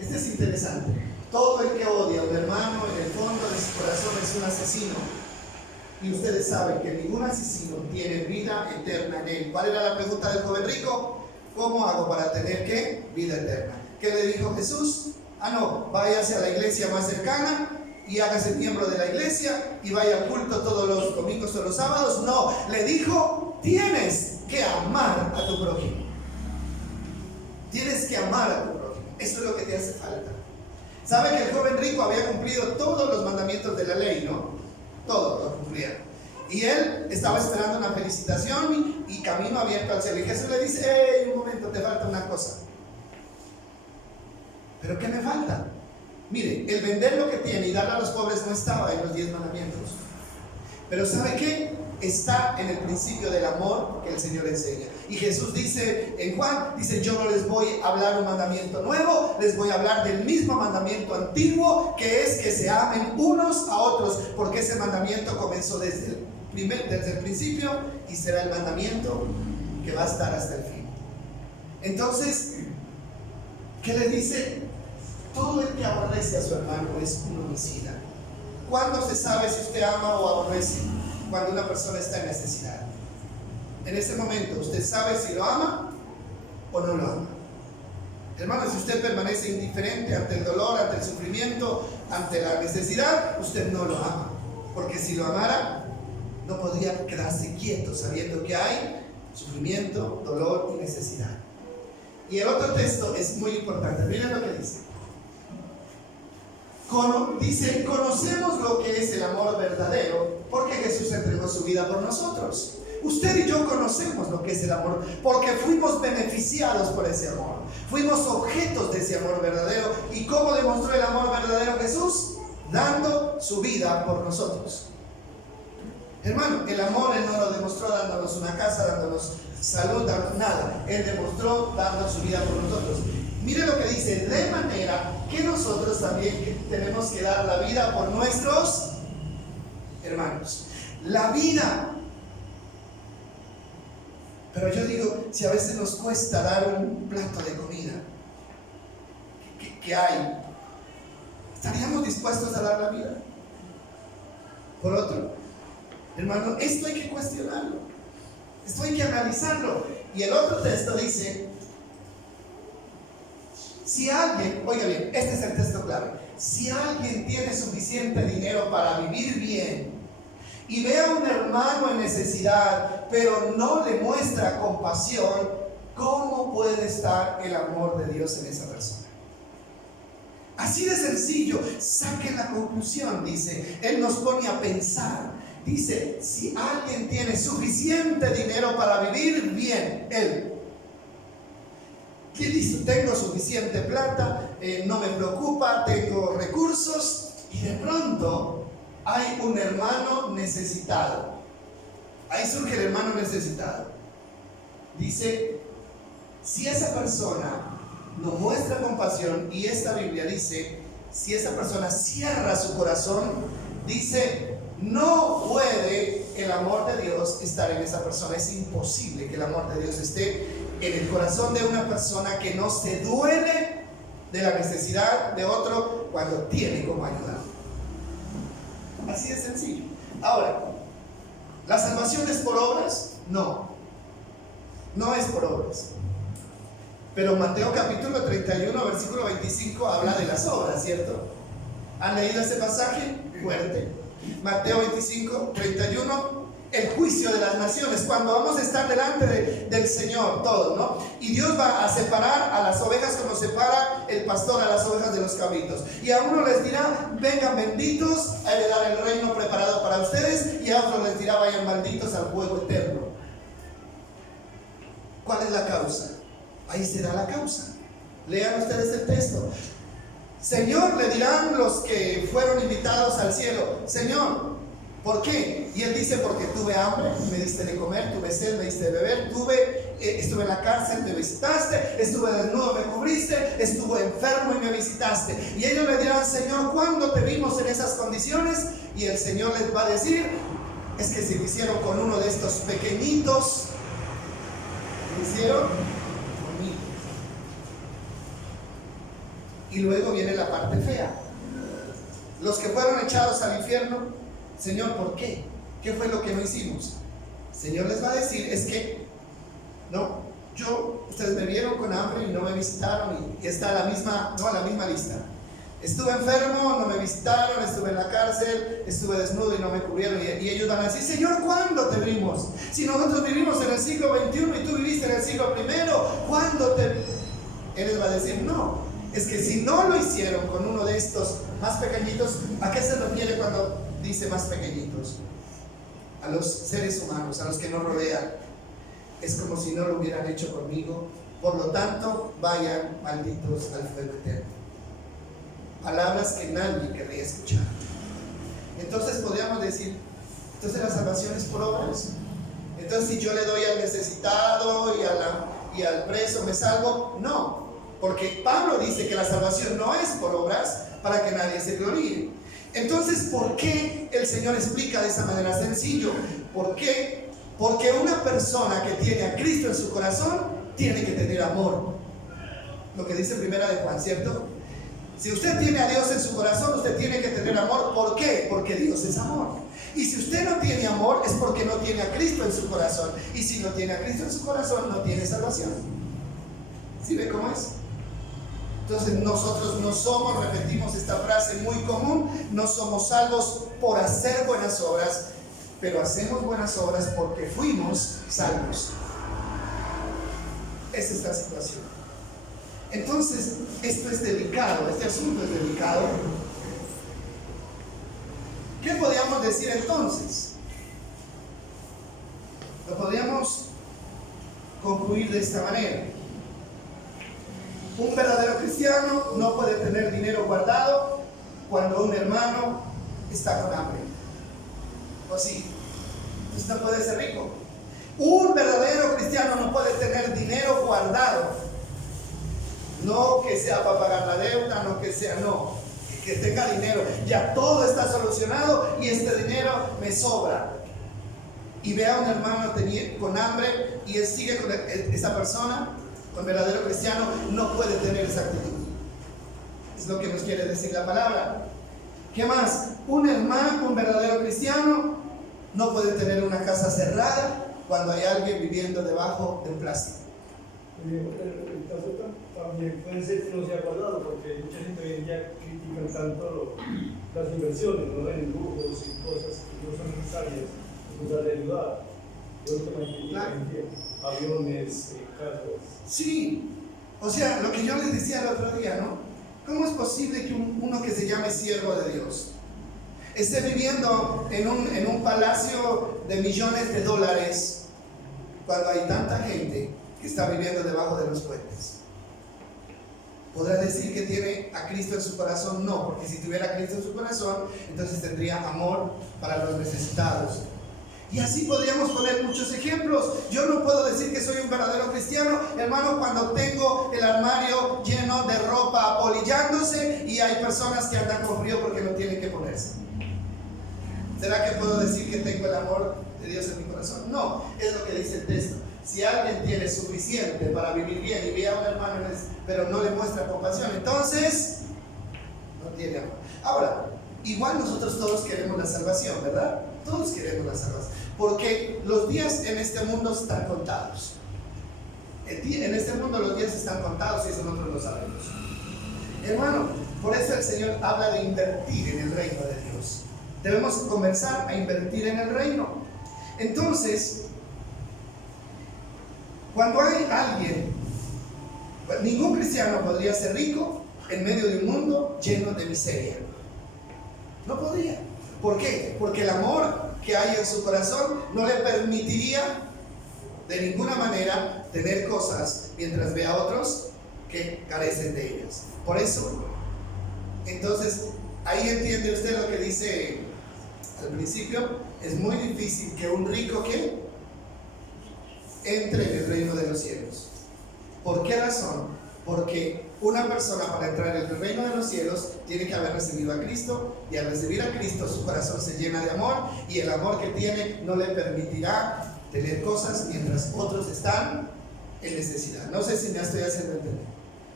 este es interesante: todo el que odia a un hermano en el fondo de su corazón es un asesino. Y ustedes saben que ningún asesino tiene vida eterna en él. ¿Cuál era la pregunta del joven rico? ¿Cómo hago para tener qué? Vida eterna. ¿Qué le dijo Jesús? No, váyase a la iglesia más cercana y hágase miembro de la iglesia y vaya al culto todos los domingos o los sábados. No, le dijo, tienes que amar a tu prójimo. Tienes que amar a tu prójimo. Eso es lo que te hace falta. ¿Sabe que el joven rico había cumplido todos los mandamientos de la ley, no? Todo lo cumplía. Y él estaba esperando una felicitación y camino abierto al cielo. Y Jesús le dice, un momento, te falta una cosa. ¿Pero qué me falta? Mire, el vender lo que tiene y darle a los pobres no estaba en los 10 mandamientos. Pero ¿sabe qué? Está en el principio del amor que el Señor enseña. Y Jesús dice en Juan, dice, yo no les voy a hablar un mandamiento nuevo, les voy a hablar del mismo mandamiento antiguo, que es que se amen unos a otros, porque ese mandamiento comenzó desde desde el principio y será el mandamiento que va a estar hasta el fin. Entonces, ¿qué le dice? Todo el que aborrece a su hermano es un homicida. ¿Cuándo se sabe si usted ama o aborrece? Cuando una persona está en necesidad. En ese momento, usted sabe si lo ama o no lo ama. Hermano, si usted permanece indiferente ante el dolor, ante el sufrimiento, ante la necesidad, usted no lo ama. Porque si lo amara, no podría quedarse quieto sabiendo que hay sufrimiento, dolor y necesidad. Y el otro texto es muy importante. Miren lo que dice. Dice, conocemos lo que es el amor verdadero porque Jesús entregó su vida por nosotros. Usted y yo conocemos lo que es el amor porque fuimos beneficiados por ese amor. Fuimos objetos de ese amor verdadero. ¿Y cómo demostró el amor verdadero Jesús? Dando su vida por nosotros. Hermano, el amor Él no lo demostró dándonos una casa, dándonos salud, dándonos nada. Él demostró dando su vida por nosotros. Mire lo que dice, de manera que nosotros también tenemos que dar la vida por nuestros hermanos. La vida. Pero yo digo, si a veces nos cuesta dar un plato de comida, ¿qué hay? ¿Estaríamos dispuestos a dar la vida por otro? Hermano, esto hay que cuestionarlo. Esto hay que analizarlo. Y el otro texto dice, si alguien, oiga bien, este es el texto clave. Si alguien tiene suficiente dinero para vivir bien y ve a un hermano en necesidad, pero no le muestra compasión, ¿cómo puede estar el amor de Dios en esa persona? Así de sencillo, saquen la conclusión, dice. Él nos pone a pensar. Dice, si alguien tiene suficiente dinero para vivir bien, él. ¿Qué dice? Tengo suficiente plata, no me preocupa, tengo recursos, y de pronto hay un hermano necesitado. Ahí surge el hermano necesitado. Dice, si esa persona no muestra compasión, y esta Biblia dice, si esa persona cierra su corazón, dice, no puede el amor de Dios estar en esa persona. Es imposible que el amor de Dios esté en el corazón de una persona que no se duele de la necesidad de otro cuando tiene como ayudar. Así de sencillo. Ahora, ¿la salvación es por obras? No, no es por obras. Pero Mateo capítulo 31, versículo 25 habla de las obras, ¿cierto? ¿Han leído ese pasaje? Fuerte. Mateo 25, 31, el juicio de las naciones, cuando vamos a estar delante del Señor, todos, ¿no? Y Dios va a separar a las ovejas como separa el pastor a las ovejas de los cabritos. Y a uno les dirá, vengan benditos a heredar el reino preparado para ustedes, y a otros les dirá, vayan malditos al fuego eterno. ¿Cuál es la causa? Ahí se da la causa. Lean ustedes el texto. Señor, le dirán los que fueron invitados al cielo, Señor, ¿por qué? Y él dice, porque tuve hambre, me diste de comer, tuve sed, me diste de beber, estuve en la cárcel, me visitaste, estuve desnudo, me cubriste, estuve enfermo y me visitaste. Y ellos le dirán, Señor, ¿cuándo te vimos en esas condiciones? Y el Señor les va a decir, es que si lo hicieron con uno de estos pequeñitos, lo hicieron conmigo. Y luego viene la parte fea. Los que fueron echados al infierno, Señor, ¿por qué? ¿Qué fue lo que no hicimos? El Señor les va a decir, es que, no, ustedes me vieron con hambre y no me visitaron, y está la misma lista. Estuve enfermo, no me visitaron, estuve en la cárcel, estuve desnudo y no me cubrieron. Y ellos van a decir, Señor, ¿cuándo te vimos? Si nosotros vivimos en el siglo XXI y tú viviste en el siglo I, ¿cuándo te...? Él les va a decir, no. Es que si no lo hicieron con uno de estos más pequeñitos, ¿a qué se refiere cuando dice más pequeñitos? A los seres humanos, a los que nos rodean. Es como si no lo hubieran hecho conmigo. Por lo tanto, vayan malditos al fuego eterno. Palabras que nadie querría escuchar. Entonces podríamos decir, entonces la salvación es por obras. Entonces si yo le doy al necesitado y al preso me salvo, no. Porque Pablo dice que la salvación no es por obras para que nadie se gloríe. Entonces, ¿por qué el Señor explica de esa manera? Sencillo, ¿Por qué? Porque una persona que tiene a Cristo en su corazón tiene que tener amor. Lo que dice Primera de Juan, ¿cierto? Si usted tiene a Dios en su corazón, usted tiene que tener amor. ¿Por qué? Porque Dios es amor. Y si usted no tiene amor, es porque no tiene a Cristo en su corazón. Y si no tiene a Cristo en su corazón, no tiene salvación. ¿Sí ve cómo es? Entonces nosotros no somos, repetimos esta frase muy común, no somos salvos por hacer buenas obras, pero hacemos buenas obras porque fuimos salvos. Esa es la situación. Entonces, esto es delicado, este asunto es delicado. ¿Qué podríamos decir entonces? Lo podríamos concluir de esta manera. Un verdadero cristiano no puede tener dinero guardado cuando un hermano está con hambre. ¿O sí? Entonces no puede ser rico. Un verdadero cristiano no puede tener dinero guardado. No que sea para pagar la deuda, no que sea, no. Que tenga dinero. Ya todo está solucionado y este dinero me sobra. Y ve a un hermano con hambre y él sigue con esa persona. Un verdadero cristiano no puede tener esa actitud. Es lo que nos quiere decir la palabra. ¿Qué más? Un hermano, un verdadero cristiano, no puede tener una casa cerrada cuando hay alguien viviendo debajo de un plástico. El caso también puede ser que no sea guardado, porque mucha gente hoy en día critica tanto las inversiones, ¿no? En lujos y cosas que no son necesarias, en lugar de ayudar. Yo lo que me critican hoy en día, aviones, carros. Sí, o sea, lo que yo les decía el otro día, ¿no? ¿Cómo es posible que uno que se llame siervo de Dios esté viviendo en un palacio de millones de dólares cuando hay tanta gente que está viviendo debajo de los puentes? ¿Podrá decir que tiene a Cristo en su corazón? No, porque si tuviera a Cristo en su corazón, entonces tendría amor para los necesitados. Y así podríamos poner muchos ejemplos. Yo no puedo decir que soy un verdadero cristiano, hermano, cuando tengo el armario lleno de ropa apolillándose y hay personas que andan con frío porque no tienen que ponerse. ¿Será que puedo decir que tengo el amor de Dios en mi corazón? No, es lo que dice el texto. Si alguien tiene suficiente para vivir bien y ve a un hermano, pero no le muestra compasión, entonces no tiene amor. Ahora, igual nosotros todos queremos la salvación, ¿verdad? Todos queremos la salvación, porque los días en este mundo están contados. En este mundo los días están contados y eso nosotros lo sabemos. Hermano, por eso el Señor habla de invertir en el reino de Dios. Debemos comenzar a invertir en el reino. Entonces, cuando hay alguien, ningún cristiano podría ser rico en medio de un mundo lleno de miseria. No podría. ¿Por qué? Porque el amor que hay en su corazón no le permitiría de ninguna manera tener cosas mientras ve a otros que carecen de ellas. Por eso, entonces, ahí entiende usted lo que dice al principio. Es muy difícil que un rico que entre en el reino de los cielos. ¿Por qué razón? Porque una persona para entrar en el reino de los cielos tiene que haber recibido a Cristo, y al recibir a Cristo su corazón se llena de amor, y el amor que tiene no le permitirá tener cosas mientras otros están en necesidad. No sé si me estoy haciendo entender.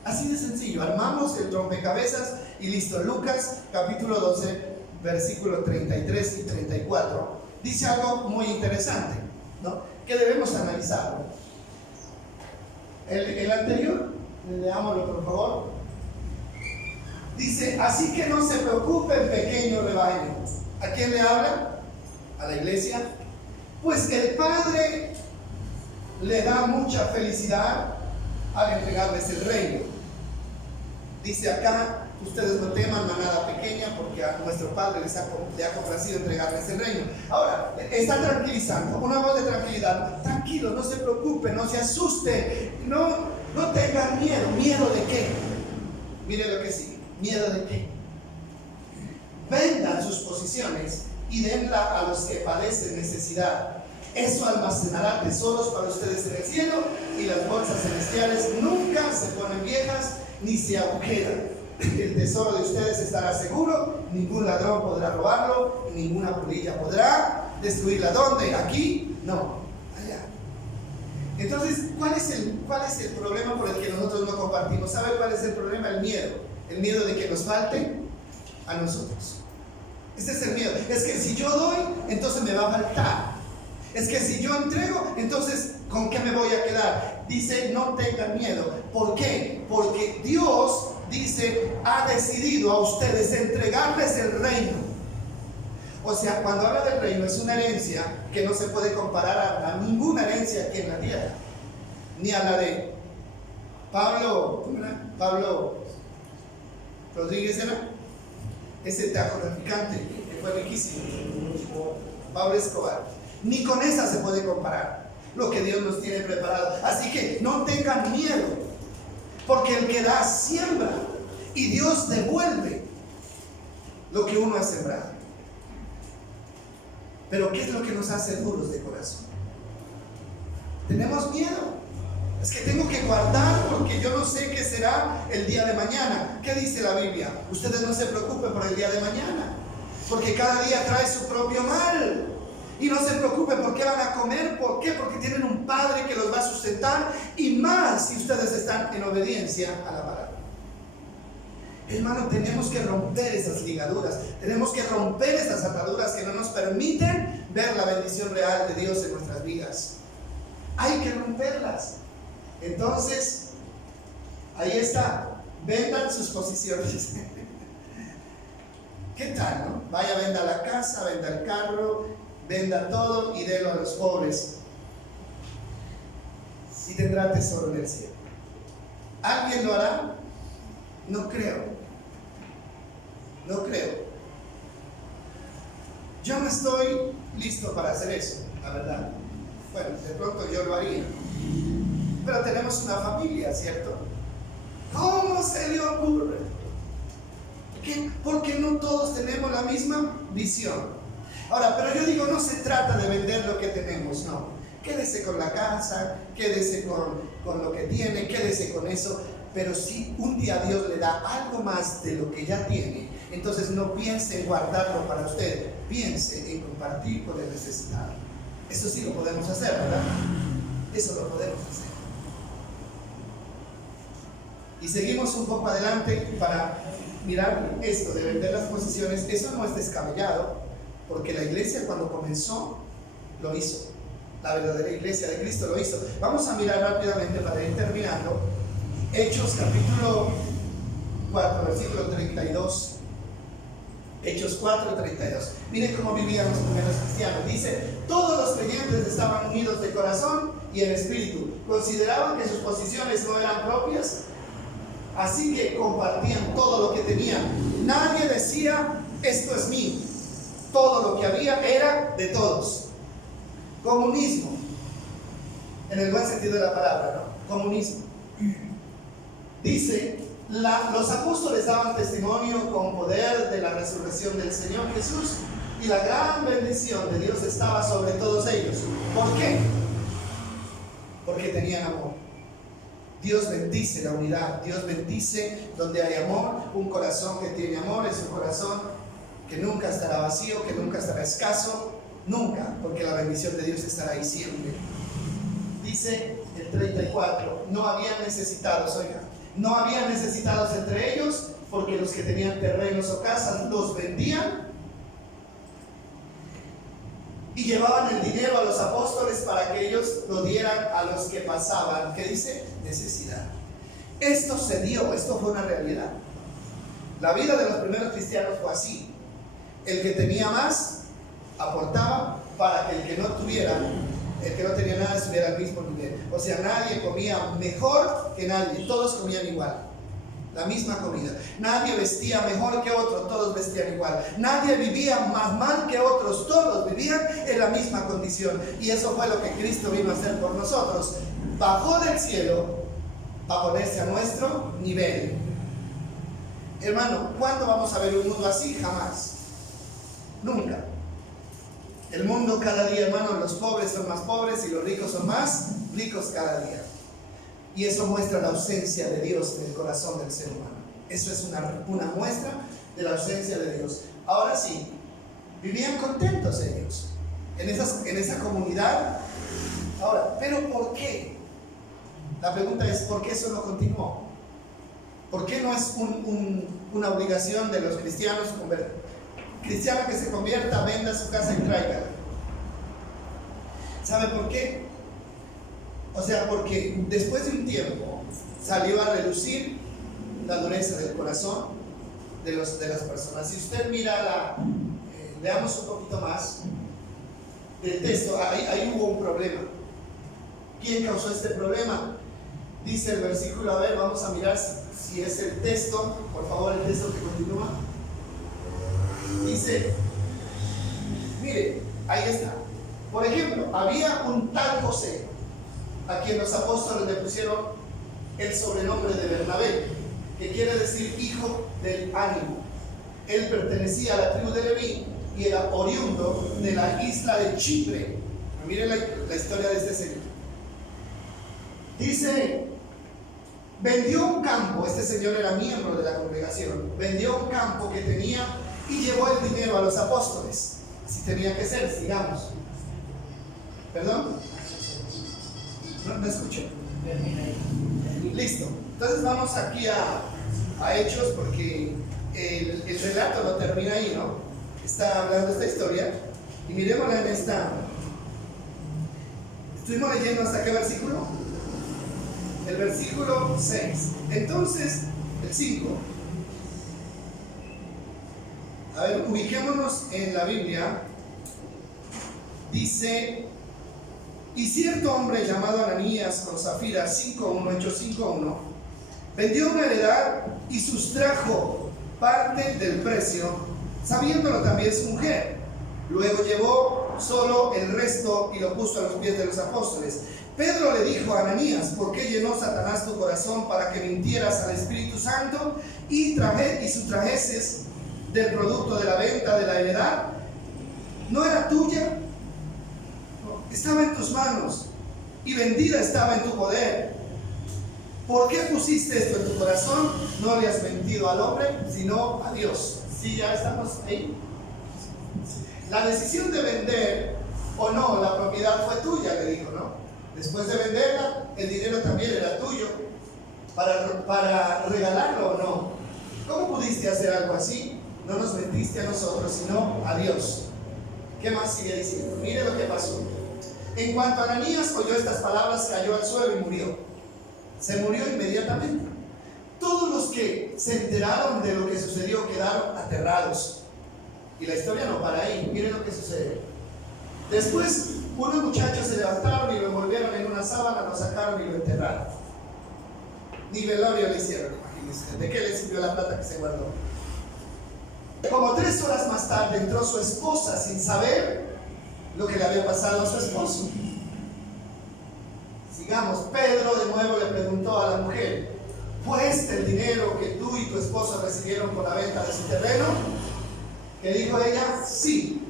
Así de sencillo, armamos el rompecabezas y listo. Lucas capítulo 12, versículos 33 y 34 dice algo muy interesante, ¿no? Que debemos analizar. El anterior, leámoslo por favor. Dice: así que no se preocupen, pequeño rebaño. ¿A quién le habla? A la iglesia. Pues el Padre le da mucha felicidad al entregarles el reino. Dice acá: ustedes no teman, manada pequeña, porque a nuestro Padre le ha complacido entregarles el reino. Ahora, está tranquilizando, una voz de tranquilidad. Tranquilo, no se preocupe, no se asuste, no tengan miedo. ¿Miedo de qué? Mire lo que sigue. ¿Miedo de qué? Vendan sus posiciones y denla a los que padecen necesidad. Eso almacenará tesoros para ustedes en el cielo, y las bolsas celestiales nunca se ponen viejas ni se agujeran. El tesoro de ustedes estará seguro, ningún ladrón podrá robarlo, y ninguna polilla podrá destruirla. ¿Dónde? ¿Aquí? No, allá. Entonces, ¿cuál es el problema por el que nosotros no compartimos? ¿Sabe cuál es el problema? El miedo. El miedo de que nos falte a nosotros. Este es el miedo. Es que si yo doy, entonces me va a faltar. Es que si yo entrego, entonces ¿con qué me voy a quedar? Dice, no tengan miedo. ¿Por qué? Porque Dios, dice, ha decidido a ustedes entregarles el reino. O sea, cuando habla del reino, es una herencia que no se puede comparar a ninguna herencia aquí en la tierra. Ni a la de Pablo, ¿cómo era? Pablo Rodríguez era. Ese narcotraficante que fue riquísimo. Pablo Escobar. Ni con esa se puede comparar lo que Dios nos tiene preparado. Así que no tengan miedo, porque el que da siembra y Dios devuelve lo que uno ha sembrado. Pero ¿qué es lo que nos hace duros de corazón? Tenemos miedo. Es que tengo que guardar porque yo no sé qué será el día de mañana. ¿Qué dice la Biblia? Ustedes no se preocupen por el día de mañana, porque cada día trae su propio mal. Y no se preocupen por qué van a comer. ¿Por qué? Porque tienen un Padre que los va a sustentar, y más si ustedes están en obediencia a la palabra. Hermano, tenemos que romper esas ligaduras, tenemos que romper esas ataduras que no nos permiten ver la bendición real de Dios en nuestras vidas. Hay que romperlas. Entonces, ahí está, vendan sus posiciones. ¿Qué tal, no? Vaya, venda la casa, venda el carro, venda todo y délo a los pobres, y tendrá tesoro en el cielo. ¿Alguien lo hará? No creo. No creo. Yo no estoy listo para hacer eso, la verdad. Bueno, de pronto yo lo haría. Pero tenemos una familia, ¿cierto? ¿Cómo se le ocurre? Porque no todos tenemos la misma visión. Ahora, pero yo digo, no se trata de vender lo que tenemos, no. Quédese con la casa, quédese con lo que tiene, quédese con eso. Pero si un día Dios le da algo más de lo que ya tiene, entonces no piense en guardarlo para usted, piense en compartir con el necesitado. Eso sí lo podemos hacer, ¿verdad? Eso lo podemos hacer. Y seguimos un poco adelante para mirar esto de vender las posiciones. Eso no es descabellado, porque la iglesia cuando comenzó lo hizo. La verdadera iglesia de Cristo lo hizo. Vamos a mirar rápidamente para ir terminando. Hechos capítulo 4, versículo 32. Hechos 4, 32. Miren cómo vivían los primeros cristianos. Dice, todos los creyentes estaban unidos de corazón y en espíritu. Consideraban que sus posiciones no eran propias, así que compartían todo lo que tenían. Nadie decía, esto es mío. Todo lo que había era de todos. Comunismo, en el buen sentido de la palabra, ¿no? Comunismo. Dice, los apóstoles daban testimonio con poder de la resurrección del Señor Jesús, y la gran bendición de Dios estaba sobre todos ellos. ¿Por qué? Porque tenían amor. Dios bendice la unidad. Dios bendice donde hay amor. Un corazón que tiene amor es un corazón que nunca estará vacío, que nunca estará escaso. Nunca, porque la bendición de Dios estará ahí siempre. Dice el 34, no había necesitados, oiga, no había necesitados entre ellos, porque los que tenían terrenos o casas los vendían y llevaban el dinero a los apóstoles para que ellos lo dieran a los que pasaban. ¿Qué dice? Necesidad. Esto se dio, esto fue una realidad. La vida de los primeros cristianos fue así. El que tenía más aportaba para que el que no tuviera, el que no tenía nada, estuviera al mismo nivel. O sea, nadie comía mejor que nadie, todos comían igual, la misma comida. Nadie vestía mejor que otro, todos vestían igual. Nadie vivía más mal que otros, todos vivían en la misma condición. Y eso fue lo que Cristo vino a hacer por nosotros. Bajó del cielo para ponerse a nuestro nivel. Hermano, ¿cuándo vamos a ver un mundo así? Jamás. Nunca. El mundo cada día, hermano, los pobres son más pobres y los ricos son más ricos cada día. Y eso muestra la ausencia de Dios en el corazón del ser humano. Eso es una muestra de la ausencia de Dios. Ahora sí, vivían contentos ellos. en esa comunidad. Ahora, ¿pero por qué? La pregunta es, ¿por qué eso no continuó? ¿Por qué no es una obligación de los cristianos cristiano que se convierta, venda su casa y traiga? ¿Sabe por qué? O sea, porque después de un tiempo salió a relucir la dureza del corazón de las personas. Si usted mira veamos un poquito más del texto, ahí hubo un problema. ¿Quién causó este problema? Dice el versículo, a ver, vamos a mirar si es el texto, por favor, el texto que continúa. Dice, mire, ahí está. Por ejemplo, había un tal José, a quien los apóstoles le pusieron el sobrenombre de Bernabé, que quiere decir hijo del ánimo. Él pertenecía a la tribu de Leví y era oriundo de la isla de Chipre. Miren la historia de este señor. Dice, vendió un campo, este señor era miembro de la congregación, vendió un campo que tenía y llevó el dinero a los apóstoles. Así tenía que ser, sigamos. ¿Perdón? No me escucho. Listo. Entonces vamos aquí a Hechos, porque el relato no termina ahí, ¿no? Está hablando esta historia. Y miremosla en esta. ¿Estuvimos leyendo hasta qué versículo? El versículo 6. Entonces, el 5. A ver, ubiquémonos en la Biblia. Dice, y cierto hombre llamado Ananías con Zafira, 5:1, Hechos 5:1, vendió una heredad y sustrajo parte del precio, sabiéndolo también su mujer. Luego llevó solo el resto y lo puso a los pies de los apóstoles. Pedro le dijo a Ananías, ¿por qué llenó Satanás tu corazón para que mintieras al Espíritu Santo y sustrajeses del producto de la venta de la heredad? ¿No era tuya? Estaba en tus manos y vendida estaba en tu poder. ¿Por qué pusiste esto en tu corazón? No le has mentido al hombre, sino a Dios. ¿Sí ya estamos ahí? La decisión de vender o no la propiedad fue tuya, le dijo, ¿no? Después de venderla, el dinero también era tuyo. Para regalarlo o no. ¿Cómo pudiste hacer algo así? No nos mentiste a nosotros, sino a Dios. ¿Qué más sigue diciendo? Mire lo que pasó. En cuanto Ananías oyó estas palabras, cayó al suelo y murió. Se murió inmediatamente. Todos los que se enteraron de lo que sucedió quedaron aterrados. Y la historia no para ahí. Miren lo que sucede. Después, unos muchachos se levantaron y lo envolvieron en una sábana, lo sacaron y lo enterraron. Ni velorio le hicieron, imagínense. ¿De qué le sirvió la plata que se guardó? Como 3 horas más tarde entró su esposa sin saber lo que le había pasado a su esposo. Sigamos. Pedro de nuevo le preguntó a la mujer, ¿fue este el dinero que tú y tu esposo recibieron por la venta de su terreno? ¿Qué dijo ella? Sí.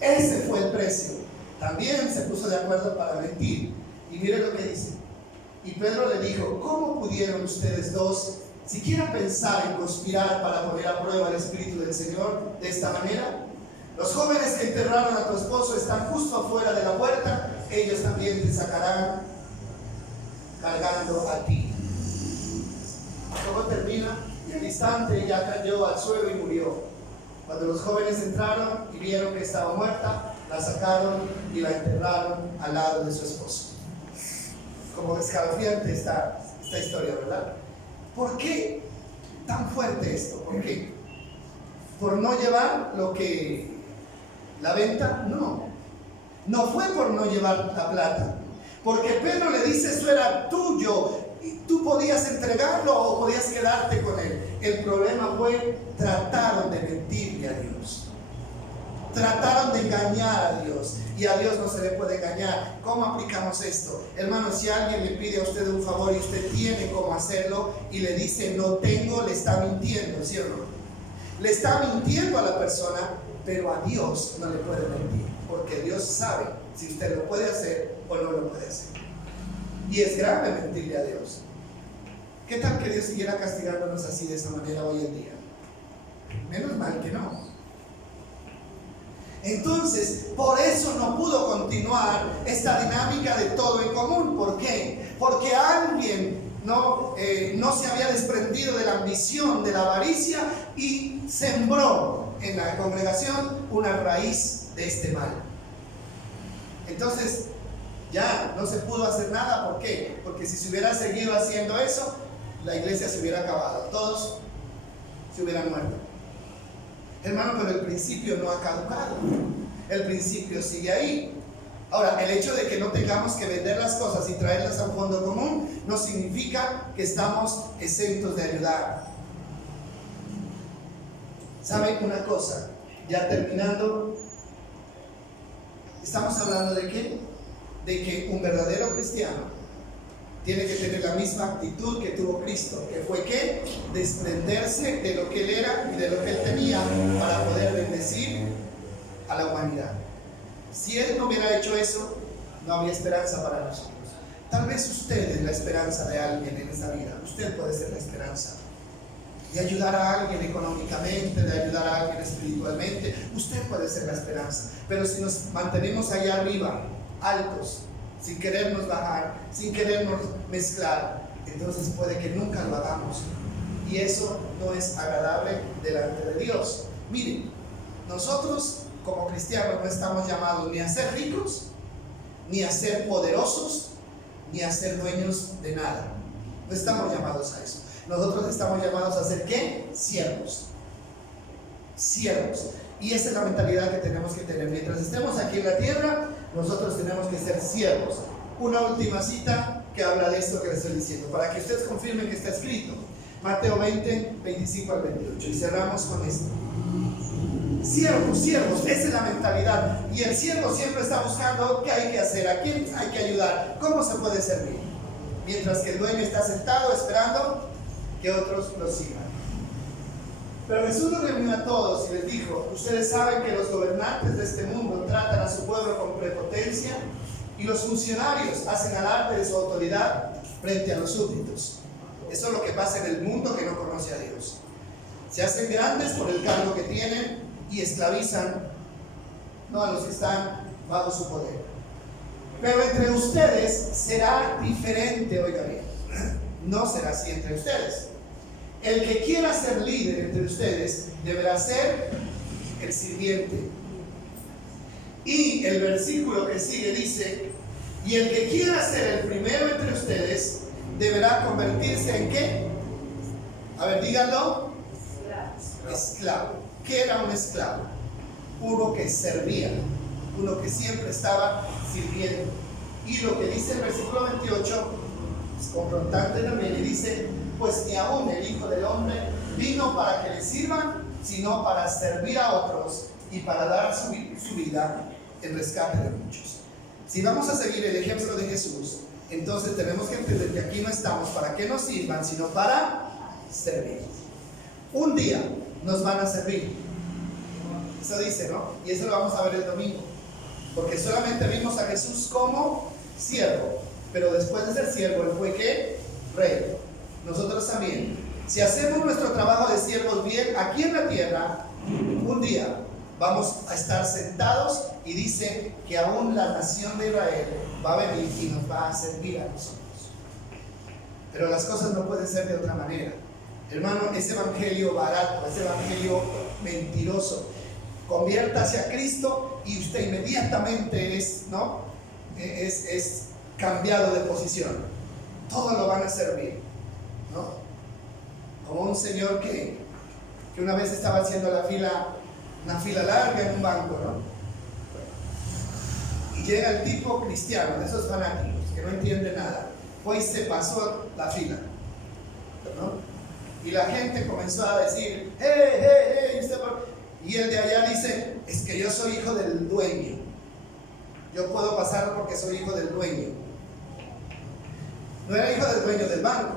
Ese fue el precio. También se puso de acuerdo para mentir. Y mire lo que dice. Y Pedro le dijo, ¿cómo pudieron ustedes dos siquiera pensar en conspirar para poner a prueba el Espíritu del Señor de esta manera? Los jóvenes que enterraron a tu esposo están justo afuera de la puerta. Ellos también te sacarán cargando a ti. Luego termina y al instante ella cayó al suelo y murió. Cuando los jóvenes entraron y vieron que estaba muerta, la sacaron y la enterraron al lado de su esposo. Como escalofriante esta historia, ¿verdad? ¿Por qué tan fuerte esto? ¿Por qué? ¿Por no llevar la venta? No fue por no llevar la plata, porque Pedro le dice, eso era tuyo, y tú podías entregarlo o podías quedarte con él. El problema fue, trataron de mentirle a Dios, trataron de engañar a Dios, y a Dios no se le puede engañar. ¿Cómo aplicamos esto? Hermano, si alguien le pide a usted un favor y usted tiene cómo hacerlo y le dice no tengo, le está mintiendo, ¿sí o no? Le está mintiendo a la persona, pero a Dios no le puede mentir, porque Dios sabe si usted lo puede hacer o no lo puede hacer. Y es grave mentirle a Dios. ¿Qué tal que Dios siguiera castigándonos así de esa manera hoy en día? Menos mal que no. Entonces, por eso no pudo continuar esta dinámica de todo en común. ¿Por qué? Porque alguien no se había desprendido de la ambición, de la avaricia, y sembró en la congregación una raíz de este mal. Entonces, ya no se pudo hacer nada. ¿Por qué? Porque si se hubiera seguido haciendo eso, la iglesia se hubiera acabado, todos se hubieran muerto. Hermano, pero el principio no ha caducado, el principio sigue ahí. Ahora, el hecho de que no tengamos que vender las cosas y traerlas a un fondo común no significa que estamos exentos de ayudar. ¿Saben una cosa? Ya terminando, estamos hablando de qué? De que un verdadero cristiano tiene que tener la misma actitud que tuvo Cristo, que fue ¿qué? Desprenderse de lo que Él era y de lo que Él tenía para poder bendecir a la humanidad. Si Él no hubiera hecho eso, no había esperanza para nosotros. Tal vez usted es la esperanza de alguien en esta vida. Usted puede ser la esperanza de ayudar a alguien económicamente, de ayudar a alguien espiritualmente. Usted puede ser la esperanza. Pero si nos mantenemos allá arriba, altos, sin querernos bajar, sin querernos mezclar, entonces puede que nunca lo hagamos, y eso no es agradable delante de Dios. Miren, nosotros como cristianos no estamos llamados ni a ser ricos, ni a ser poderosos, ni a ser dueños de nada. No estamos llamados a eso. Nosotros estamos llamados a ser ¿qué? Siervos. Siervos. Y esa es la mentalidad que tenemos que tener. Mientras estemos aquí en la tierra, nosotros tenemos que ser siervos. Una última cita que habla de esto que les estoy diciendo, para que ustedes confirmen que está escrito. Mateo 20, 25 al 28. Y cerramos con esto. Siervos, siervos, esa es la mentalidad. Y el siervo siempre está buscando qué hay que hacer, a quién hay que ayudar, cómo se puede servir. Mientras que el dueño está sentado esperando que otros lo sigan. Pero Jesús los reunió a todos y les dijo: ustedes saben que los gobernantes de este mundo tratan a su pueblo con prepotencia, y los funcionarios hacen alarde de su autoridad frente a los súbditos. Eso es lo que pasa en el mundo que no conoce a Dios. Se hacen grandes por el cargo que tienen y esclavizan a los que están bajo su poder. Pero entre ustedes será diferente, oiga bien, no será así entre ustedes. El que quiera ser líder entre ustedes deberá ser el sirviente. Y el versículo que sigue dice: y el que quiera ser el primero entre ustedes deberá convertirse en ¿qué? A ver, díganlo. Esclavo. ¿Qué era un esclavo? Uno que servía, uno que siempre estaba sirviendo. Y lo que dice el versículo 28 es confrontante también, y dice: pues ni aún el Hijo del Hombre vino para que le sirvan, sino para servir a otros y para dar su vida en rescate de muchos. Si vamos a seguir el ejemplo de Jesús, entonces tenemos que entender que aquí no estamos para que nos sirvan, sino para servir. Un día nos van a servir. Eso dice, ¿no? Y eso lo vamos a ver el domingo. Porque solamente vimos a Jesús como siervo, pero después de ser siervo, Él fue ¿qué? Rey. Nosotros también, si hacemos nuestro trabajo de siervos bien aquí en la tierra, un día vamos a estar sentados, y dice que aún la nación de Israel va a venir y nos va a servir a nosotros. Pero las cosas no pueden ser de otra manera. Hermano, ese evangelio barato, ese evangelio mentiroso, conviértase a Cristo y usted inmediatamente es cambiado de posición. Todo lo van a servir, ¿no? Como un señor que una vez estaba haciendo una fila larga en un banco, ¿no? Y llega el tipo cristiano, de esos fanáticos, que no entiende nada, pues se pasó la fila, ¿no? Y la gente comenzó a decir: hey, usted por... Y el de allá dice: es que yo soy hijo del dueño, yo puedo pasar porque soy hijo del dueño. No era hijo del dueño del banco,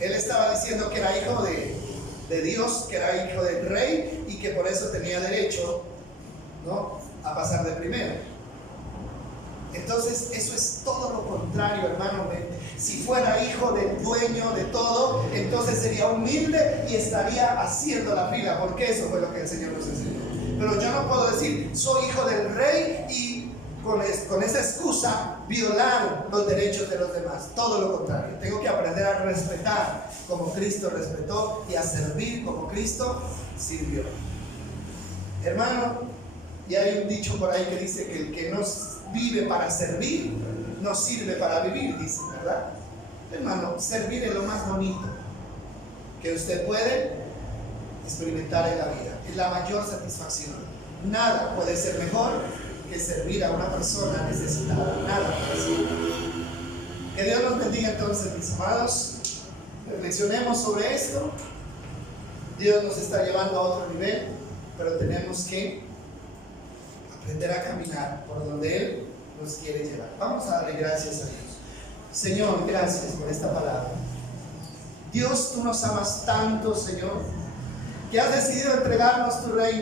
él estaba diciendo que era hijo de Dios, que era hijo del rey, y que por eso tenía derecho, ¿no?, a pasar de primero. Entonces eso es todo lo contrario, hermano. Si fuera hijo del dueño de todo, entonces sería humilde y estaría haciendo la fila, porque eso fue lo que el Señor nos enseñó. Pero yo no puedo decir, soy hijo del rey y con esa excusa violar los derechos de los demás. Todo lo contrario, tengo que aprender a respetar como Cristo respetó y a servir como Cristo sirvió. Hermano, y hay un dicho por ahí que dice que el que no vive para servir, no sirve para vivir, dice, ¿verdad? Hermano, servir es lo más bonito que usted puede experimentar en la vida. Es la mayor satisfacción. Nada puede ser mejor que servir a una persona necesitada. Nada puede ser. Que Dios nos bendiga entonces, mis amados. Reflexionemos sobre esto. Dios nos está llevando a otro nivel, pero tenemos que aprender a caminar por donde Él nos quiere llevar. Vamos a darle gracias a Dios. Señor, gracias por esta palabra. Dios, tú nos amas tanto, Señor, que has decidido entregarnos tu reino.